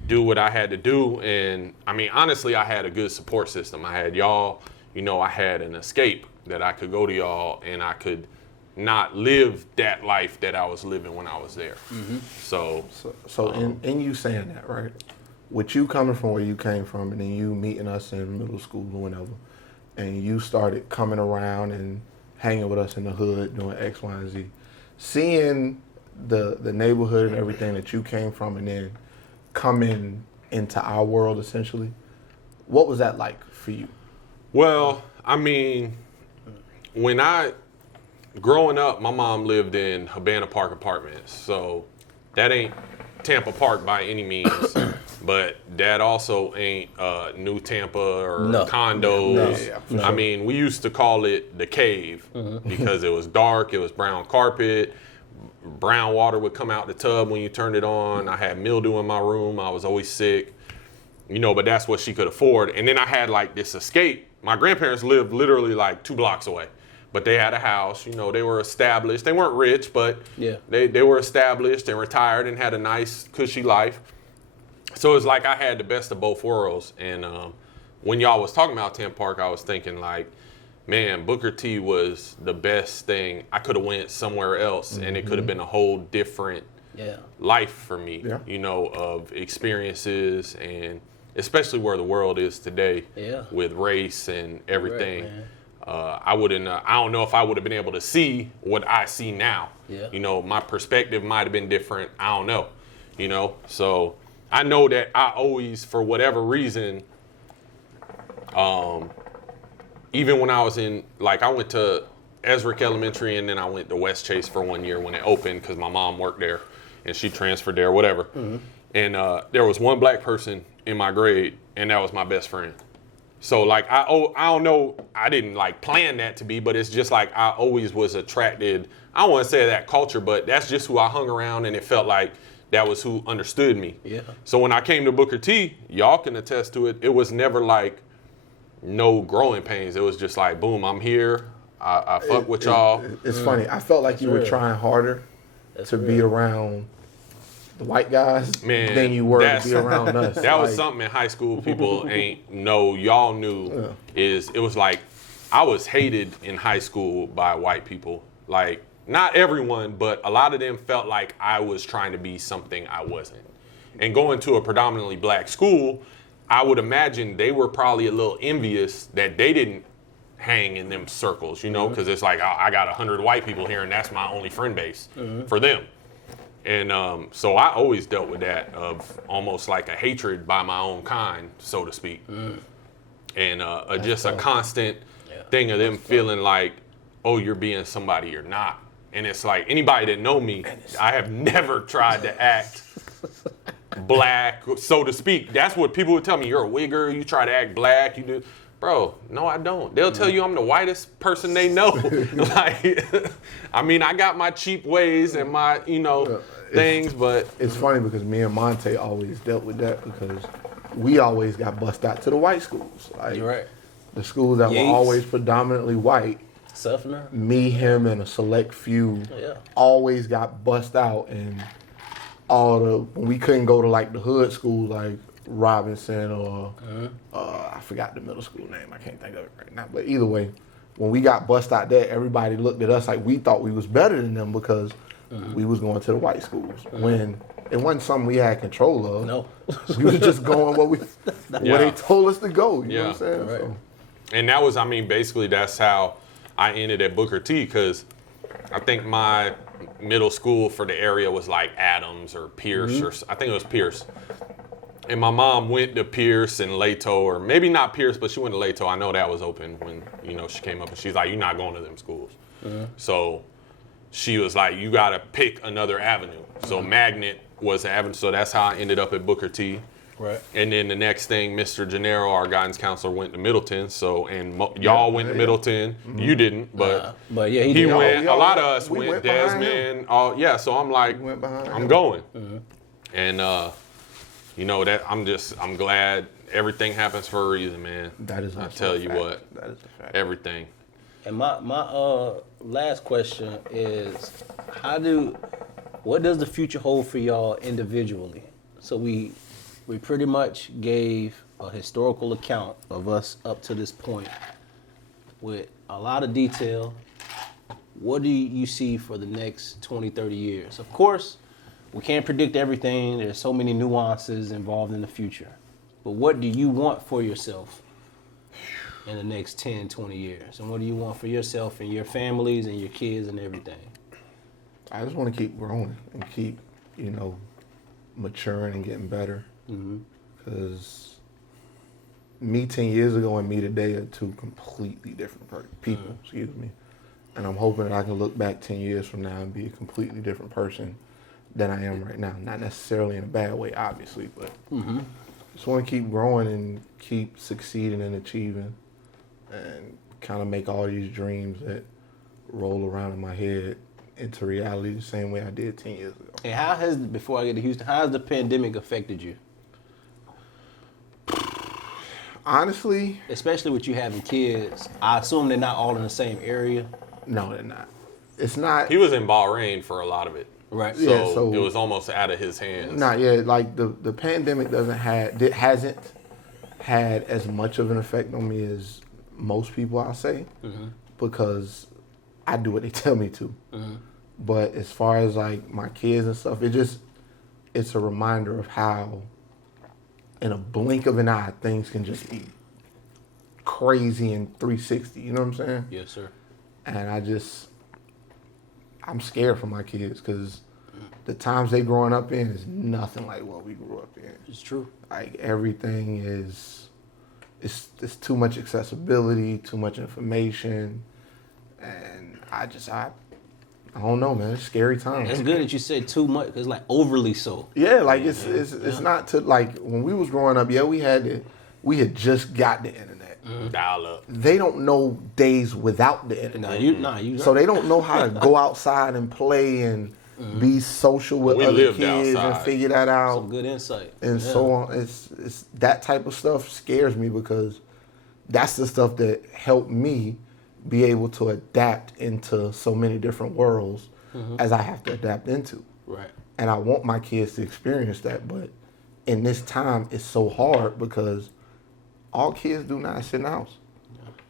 do what I had to do. And I mean, honestly, I had a good support system. I had y'all, you know, I had an escape that I could go to y'all, and I could not live that life that I was living when I was there. So in you saying that, right? With you coming from where you came from, and then you meeting us in middle school or whenever, and you started coming around and hanging with us in the hood doing X, Y, and Z, seeing the neighborhood and everything that you came from, and then coming into our world essentially, what was that like for you? well, I mean, growing up, my mom lived in Habana Park apartments, so that ain't Tampa Park by any means, but that also ain't New Tampa or No. condos. No, yeah, I mean, we used to call it the cave because it was dark, it was brown carpet, brown water would come out the tub when you turned it on. I had mildew in my room, I was always sick, you know, but that's what she could afford. And then I had like this escape. My grandparents lived literally like 2 blocks away. But they had a house, you know, they were established. They weren't rich, but Yeah. they were established and retired and had a nice, cushy life. So it's like I had the best of both worlds. And when y'all was talking about Tampa Park, I was thinking like, man, Booker T was the best thing. I could have went somewhere else, and it could have been a whole different Yeah. life for me, Yeah. you know, of experiences, and especially where the world is today Yeah. with race and everything. Right, man. I don't know if I would have been able to see what I see now. Yeah. You know, my perspective might have been different. I don't know, you know? So I know that I always, for whatever reason, even when I was in, like, I went to Esrick Elementary, and then I went to West Chase for 1 year when it opened because my mom worked there and she transferred there, whatever. And there was one black person in my grade, and that was my best friend. So like I don't know, I didn't like plan that to be, but it's just like I always was attracted. I don't want to say that culture, but that's just who I hung around, and it felt like that was who understood me. Yeah. So when I came to Booker T, y'all can attest to it. It was never like no growing pains. It was just like, boom, I'm here. I fuck with y'all. It's funny. I felt like you were trying harder to be around the white guys than you were to be around us. That was something in high school people ain't know. Y'all knew is it was like I was hated in high school by white people. Like not everyone, but a lot of them felt like I was trying to be something I wasn't. And going to a predominantly black school, I would imagine they were probably a little envious that they didn't hang in them circles, you know, because it's like I got 100 white people here and that's my only friend base for them. And so I always dealt with that of almost like a hatred by my own kind, so to speak. And just a constant thing of them feeling like, oh, you're being somebody you're not. And it's like anybody that know me, I have never tried to act black, so to speak. That's what people would tell me. You're a wigger, you try to act black, you do. Bro, no, I don't. They'll tell you I'm the whitest person they know. Like, I mean, I got my cheap ways and my, things, but it's funny because me and Monte always dealt with that because we always got bussed out to the white schools. Like, You're right. the schools that Yates. were always predominantly white. Suffner. Me, him, and a select few always got bussed out, and when we couldn't go to like the hood schools like Robinson or I forgot the middle school name. I can't think of it right now. But either way, when we got bussed out there, everybody looked at us like we thought we was better than them because we was going to the white schools. When it wasn't something we had control of. No. We was just going where they told us to go. You know what I'm saying? Right. So. And that was, basically that's how I ended at Booker T, because I think my middle school for the area was like Adams or Pierce, or I think it was Pierce. And my mom went to Pierce and Lato, or maybe not Pierce, but she went to Lato. I know that was open when, she came up, and she's like, you're not going to them schools. So she was like, you got to pick another avenue. So Magnet was the avenue. So that's how I ended up at Booker T. Right. And then the next thing, Mr. Gennaro, our guidance counselor, went to Middleton. So, y'all went to Middleton. You didn't, but yeah, he went. a lot of us we went. behind Desmond. So I'm like, I'm going. And that I'm glad everything happens for a reason, man. That is. I tell you what. That is a fact. Everything. And my last question is, what does the future hold for y'all individually? So we pretty much gave a historical account of us up to this point with a lot of detail. What do you see for the next 20, 30 years? Of course, we can't predict everything. There's so many nuances involved in the future. But what do you want for yourself in the next 10, 20 years? And what do you want for yourself and your families and your kids and everything? I just want to keep growing and keep, maturing and getting better. Because me 10 years ago and me today are two completely different people, excuse me. And I'm hoping that I can look back 10 years from now and be a completely different person than I am right now. Not necessarily in a bad way, obviously, but just want to keep growing and keep succeeding and achieving and kind of make all these dreams that roll around in my head into reality the same way I did 10 years ago. And before I get to Houston, how has the pandemic affected you? Honestly, Especially with you having kids. I assume they're not all in the same area. no, they're not. It's not. He was in Bahrain for a lot of it. Right. So it was almost out of his hands. Not yet. Like the pandemic hasn't had as much of an effect on me as most people, I'll say, because I do what they tell me to. But as far as like my kids and stuff, it's a reminder of how in a blink of an eye things can just be crazy in 360. You know what I'm saying? Yes, sir. And I'm scared for my kids because the times they growing up in is nothing like what we grew up in. It's true. Like everything is it's too much accessibility, too much information, and I don't know, man. It's scary times. It's good that you said too much. It's like overly so. Yeah, like it's not to like when we was growing up. Yeah, we had just got the internet. Dial up. They don't know days without the internet. You. So they don't know how to go outside and play and be social with We other lived kids outside. and figure that out. Some good insight. And so on. It's that type of stuff scares me because that's the stuff that helped me be able to adapt into so many different worlds as I have to adapt into. Right. And I want my kids to experience that, but in this time it's so hard because all kids do now is sit in the house.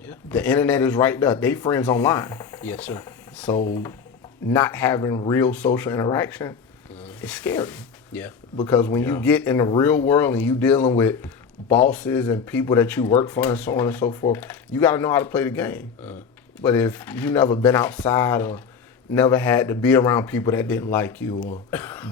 Yeah. The internet is right there. They friends online. Yes, sir. So not having real social interaction is scary. Yeah. Because when you get in the real world and you dealing with bosses and people that you work for and so on and so forth, you got to know how to play the game. But if you never been outside or never had to be around people that didn't like you or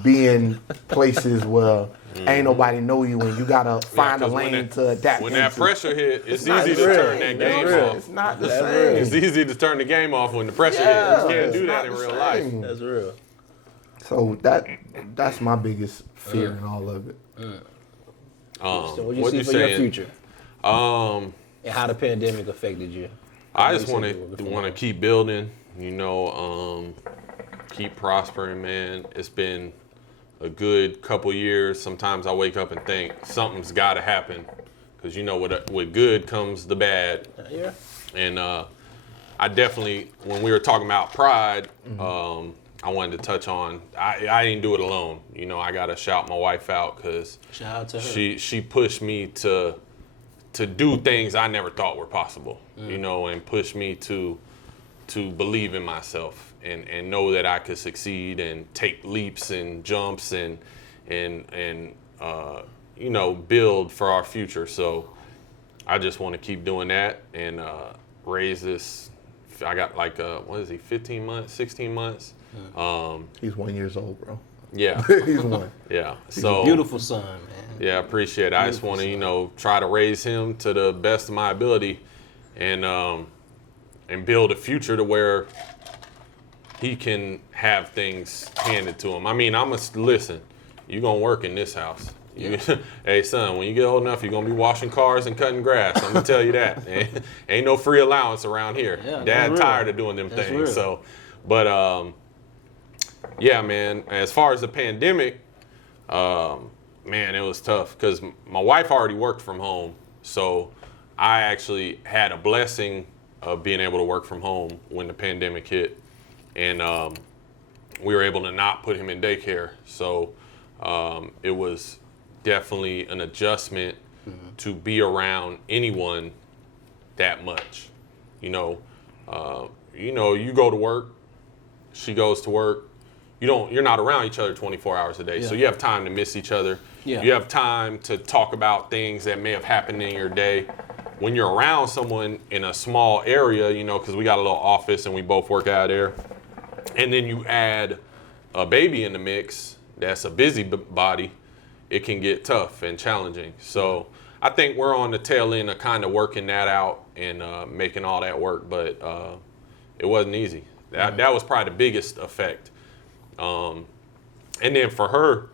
be in places where ain't nobody know you and you got to find a 'cause lane to adapt When into. that pressure hit, it's not easy to real. turn that game off. It's not the same. It's easy to turn the game off when the pressure hits. You can't it's do not that in the real life. same. That's real. So that's my biggest fear in all of it. So what you what see you for your saying? future Um, and how the pandemic affected you? I You just said want you were to before. keep building. Keep prospering, man. It's been a good couple years. Sometimes I wake up and think something's got to happen, because with good comes the bad. Yeah. And I definitely, when we were talking about pride, I wanted to touch on. I didn't do it alone. I got to shout my wife out because Shout out to her. she pushed me to do things I never thought were possible. And pushed me to believe in myself and know that I could succeed and take leaps and jumps and build for our future. So I just want to keep doing that and raise this. I got 15 months, 16 months. He's 1 year old, bro. Yeah. He's one. Yeah. So Beautiful son, man. yeah, I appreciate it. I just want to, try to raise him to the best of my ability and build a future to where he can have things handed to him. I mean, listen, you're going to work in this house. Hey, son, when you get old enough, you're going to be washing cars and cutting grass. I'm going to tell you that. Ain't no free allowance around here. Yeah, Dad that's tired real. of doing them That's things. real. So, but, yeah, man, as far as the pandemic, man, it was tough because my wife already worked from home. So I actually had a blessing of being able to work from home when the pandemic hit. And we were able to not put him in daycare. So it was definitely an adjustment to be around anyone that much. You go to work, she goes to work. You're not around each other 24 hours a day. So you have time to miss each other. Yeah. You have time to talk about things that may have happened in your day. When you're around someone in a small area, because we got a little office and we both work out there, and then you add a baby in the mix that's a busy body, it can get tough and challenging. So I think we're on the tail end of kind of working that out and making all that work, but it wasn't easy. That was probably the biggest effect. And then for her,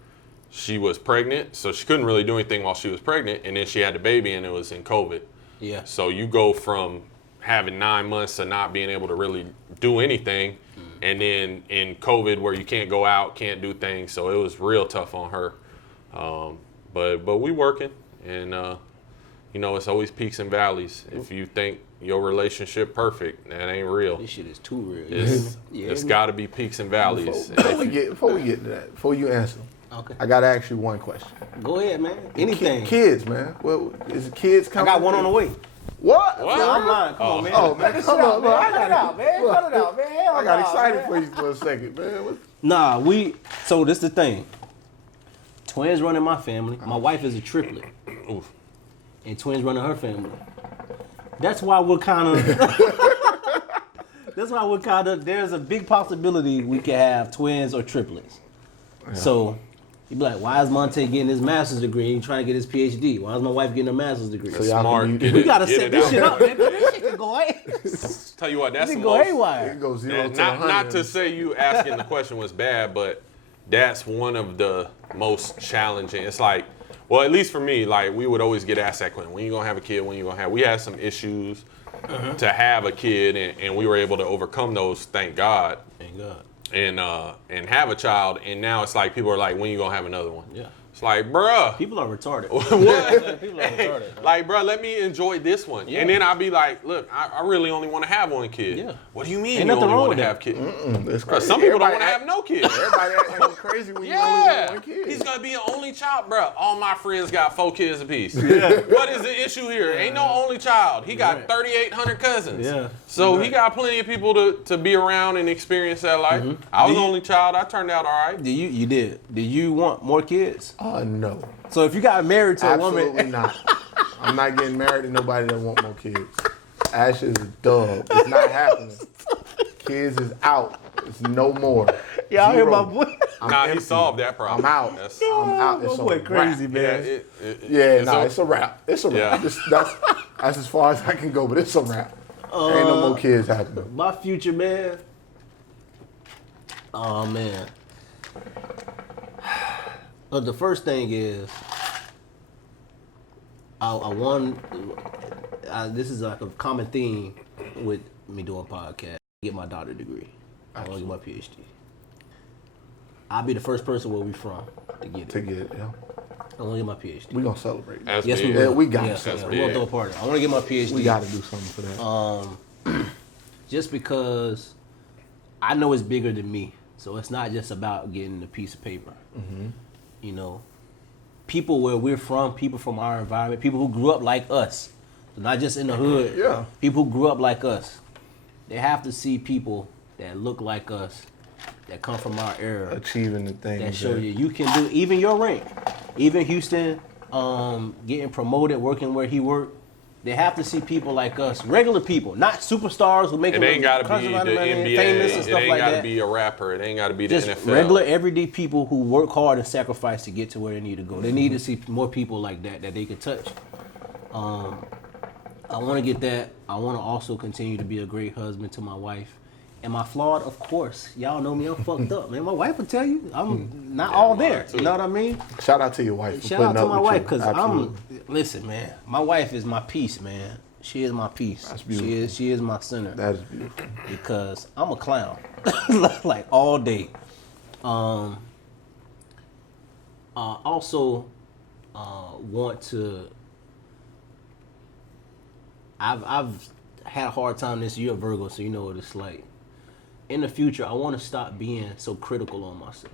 she was pregnant, so she couldn't really do anything while she was pregnant, and then she had the baby and it was in COVID. Yeah. So you go from having 9 months of not being able to really do anything, and then in COVID where you can't go out, can't do things. So it was real tough on her. But we working, and it's always peaks and valleys. If you think your relationship perfect, that ain't real. This shit is too real. It's got to be peaks and valleys. Before we get to that, before you answer, Okay. I gotta ask you one question. Go ahead, man. Anything. Kids, man. Well, is kids I coming? got one on the way. What? No, I'm lying. Come on, man. Oh man, come on, look, I Cut it out, man. Cut it out, man. Hell I got no, excited man. for you for a second, man. Nah, so this the thing. Twins run in my family. My wife is a triplet. Oof. And twins run in her family. That's why we're kind of there's a big possibility we could have twins or triplets. Yeah. So You'd be like, why is Monte getting his master's degree and he trying to get his PhD? Why is my wife getting a master's degree? So y'all Smart. can Get We it- gotta get set it this out. shit up, man. This shit can go away. Tell you what, that's This the can go most. It haywire. can go 0 to Not 100. to say you asking the question was bad, but that's one of the most challenging. It's like, well, at least for me, like we would always get asked that question: when you gonna have a kid? When you gonna have? We had some issues to have a kid, and we were able to overcome those. Thank God. Thank God. And have a child, and now it's like people are like, when you gonna have another one? Yeah. It's like, bruh. People are retarded. What? People are retarded. Man. Like, bro, let me enjoy this one. Yeah. And then I'll be like, look, I really only want to have one kid. Yeah. What do you mean Ain't you nothing only wrong want to with have that. kids? It's Bro, crazy. some people don't Everybody want to have act- no kids. Everybody acting crazy when you only got Yeah. one kid. He's going to be an only child. Bro, all my friends got 4 kids apiece. What is the issue here? Ain't no only child. He got 3,800 cousins. Yeah. So he got plenty of people to be around and experience that life. I was the only child. I turned out all right. You did. Did you want more kids? No. So if you got married to a Absolutely woman, not. I'm not getting married to nobody that want more kids. Ash is a dub. It's not happening. Kids is out. It's no more. y'all hear Zero. my boy? I'm Nah, he empty. solved that problem. I'm out. That's, I'm out. It's My boy a crazy, wrap. man. It's a wrap. It's a wrap. Yeah. That's as far as I can go, but it's a wrap. Ain't no more kids happening. My future, man. Oh man. But the first thing is, this is like a common theme with me doing podcast. Get my doctorate degree. I want to get my PhD. I'll be the first person where we from to get it. To get, yeah. I want to get my PhD. We gonna celebrate. That's Yes, we big. will. Yeah, we got Yeah, to celebrate. we're gonna throw a party. I want to get my PhD. We got to do something for that. Just because I know it's bigger than me. So it's not just about getting a piece of paper. You know, people where we're from, people from our environment, people who grew up like us, so not just in the hood. Yeah. People who grew up like us, they have to see people that look like us, that come from our era, Achieving the things that show you can do even your rank, even Houston, getting promoted, working where he worked. They have to see people like us, regular people, not superstars who make It ain't got to be the NBA. famous and It stuff ain't like got to that. be a rapper. It ain't got to be the Just NFL. regular, everyday people who work hard and sacrifice to get to where they need to go. They need to see more people like that they can touch. I want to get that. I want to also continue to be a great husband to my wife. Am I flawed? Of course. Y'all know me. I'm fucked up, man. My wife will tell you I'm not all there. too. You know what I mean? Shout out to your wife. For Shout out putting to up my with wife you. because Absolutely. listen, man. My wife is my peace, man. She is my peace. That's beautiful. She is my center. That is beautiful. Because I'm a clown, like all day. Also, want to. I've had a hard time this year, Virgo, so you know what it's like. In the future, I want to stop being so critical on myself.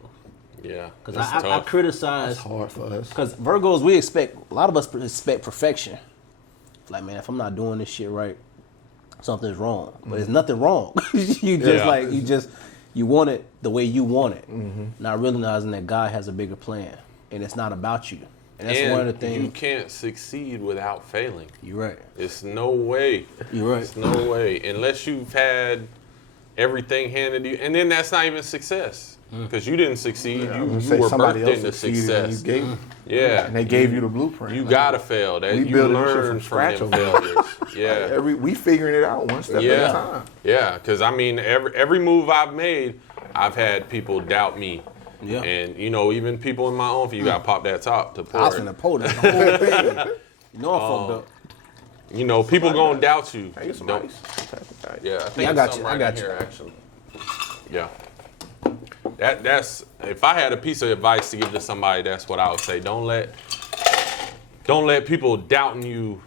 Yeah, Because that's I tough. criticize. It's hard for us. Because Virgos, a lot of us expect perfection. Like, man, if I'm not doing this shit right, something's wrong. But there's nothing wrong. You want it the way you want it. Not realizing that God has a bigger plan. And it's not about you. And that's one of the things. You can't succeed without failing. You're right. It's no way. You're right. It's no way. Unless you've had everything handed to you. And then that's not even success. Because you didn't succeed. You were somebody birthed else into succeeded and success. you gave, Yeah. and they gave you the blueprint. You Like, gotta fail. That we you building this shit learn from from scratch them over failures. Yeah. we figuring it out one step at a Yeah. time. Yeah. Because I mean, every move I've made, I've had people doubt me. Yeah. And you know, even people in my own, you gotta pop that top to pour I was it. finna pull this the whole thing. You know I'm fucked up. You know, people gonna doubt you. Can I get some Don't- ice? Yeah, I think I got it's you, something I right got in you. here, actually. Yeah. That's if I had a piece of advice to give to somebody, that's what I would say. Don't let people doubting you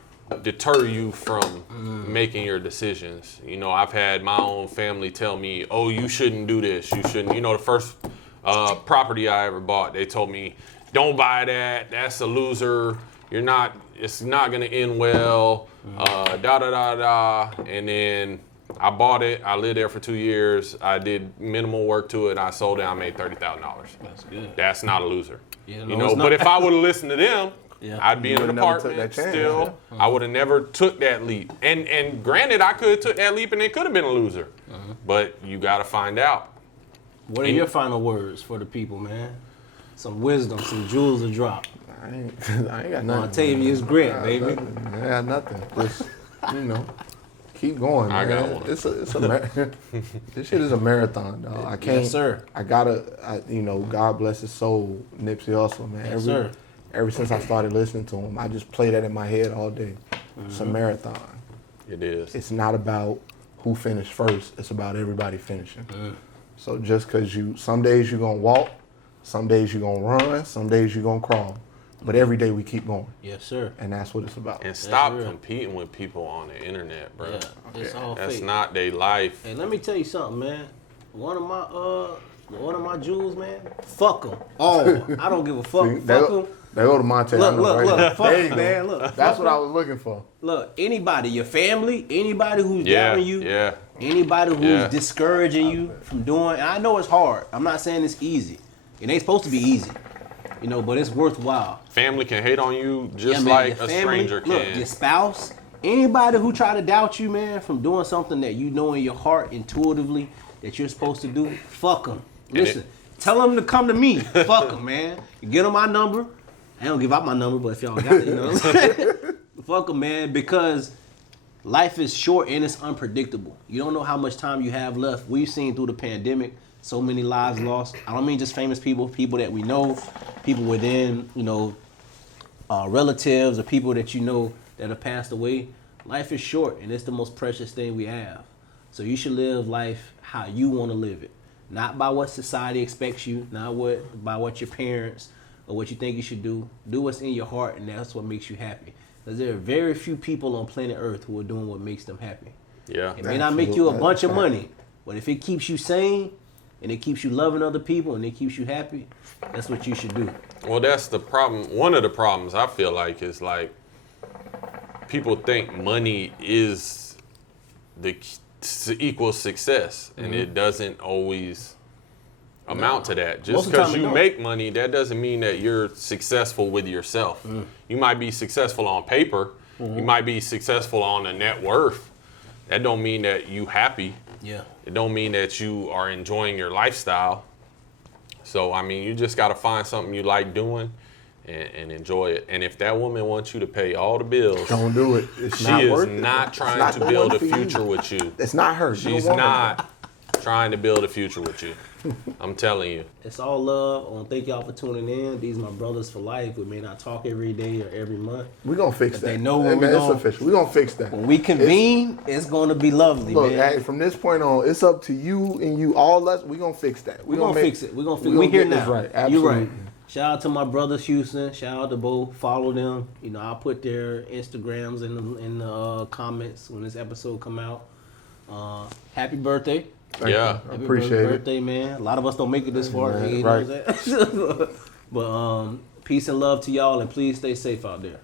deter you from making your decisions. You know, I've had my own family tell me, "Oh, you shouldn't do this. You shouldn't." You know, the first property I ever bought, they told me, "Don't buy that. That's a loser. It's not gonna end well." Da da da da. And then I bought it. I lived there for 2 years. I did minimal work to it. I sold it. I made $30,000. That's good. That's not a loser. Yeah, You no, know, it's but not. if I would have listened to them, Yeah. I'd be in an would've never took apartment that chance, still. I would have never took that leap. And granted, I could have took that leap and it could have been a loser. But you got to find out. What are your final words for the people, man? some wisdom, some jewels to drop. I ain't got nothing. Octavius Grant, baby. I got nothing. Just, keep going, man. I got one. It's a this shit is a marathon, dog. I can't. Yes, sir. God bless his soul, Nipsey Hussle, man. Yes, sir. Ever since I started listening to him, I just play that in my head all day. It's a marathon. It is. It's not about who finished first. It's about everybody finishing. So just because some days you're going to walk, some days you're going to run, some days you're going to crawl. But every day we keep going. Yes, sir. And that's what it's about. And stop competing with people on the internet, bro. Yeah, it's all That's fake. not their life. Hey, let me tell you something, man. One of my jewels, man. Fuck them. Oh, I don't give a fuck. See, Fuck them. they go to Monte. Look. Fuck There you them, go. man. Look. That's what I was looking for. Look, anybody, your family, anybody who's doubting you, anybody who's discouraging you from doing, and I know it's hard. I'm not saying it's easy. It ain't supposed to be easy, but it's worthwhile. Family can hate on you just man, like your a family, stranger can. Look, your spouse, anybody who try to doubt you, man, from doing something that you know in your heart intuitively that you're supposed to do, fuck them. Listen, tell them to come to me. Fuck them, man. Get them my number. I don't give out my number, but if y'all got it, you know what I'm saying? Fuck them, man, because life is short and it's unpredictable. You don't know how much time you have left. We've seen through the pandemic so many lives lost. I don't mean just famous people that we know, people within, relatives or people that you know that have passed away. Life is short and it's the most precious thing we have. So you should live life how you want to live it. Not by what society expects you, not by what your parents or what you think you should do. Do what's in your heart, and that's what makes you happy. Because there are very few people on planet Earth who are doing what makes them happy. Yeah. It may not make you a bunch of money, but if it keeps you sane and it keeps you loving other people and it keeps you happy, that's what you should do. Well, that's the problem. One of the problems I feel like is like people think money is equals success, and it doesn't always amount to that. Just because you make money, that doesn't mean that you're successful with yourself. You might be successful on paper. You might be successful on a net worth. That don't mean that you happy. Yeah. It don't mean that you are enjoying your lifestyle. So, I mean, you just got to find something you like doing and enjoy it. And if that woman wants you to pay all the bills, don't do it. It's she not is worth not it. trying to build a future with you. It's not her. She's not trying to build a future with you. I'm telling you. It's all love. I want to thank y'all for tuning in. These are my brothers for life. We may not talk every day or every month. We're going to fix that. They know when it's official. We're going to fix that. When we convene, it's going to be lovely, Look, man. hey, from this point on, it's up to you and you, all us. We're going to fix that. We're going to fix it. We're going to fix it. We We here get this now. right. You're Absolutely. right. Shout out to my brothers Houston. Shout out to Bo. Follow them. I'll put their Instagrams in the comments when this episode come out. Happy birthday. Thank you. I Happy appreciate birthday, man. A lot of us don't make it this far. Man, You know what I'm saying? But peace and love to y'all, and please stay safe out there.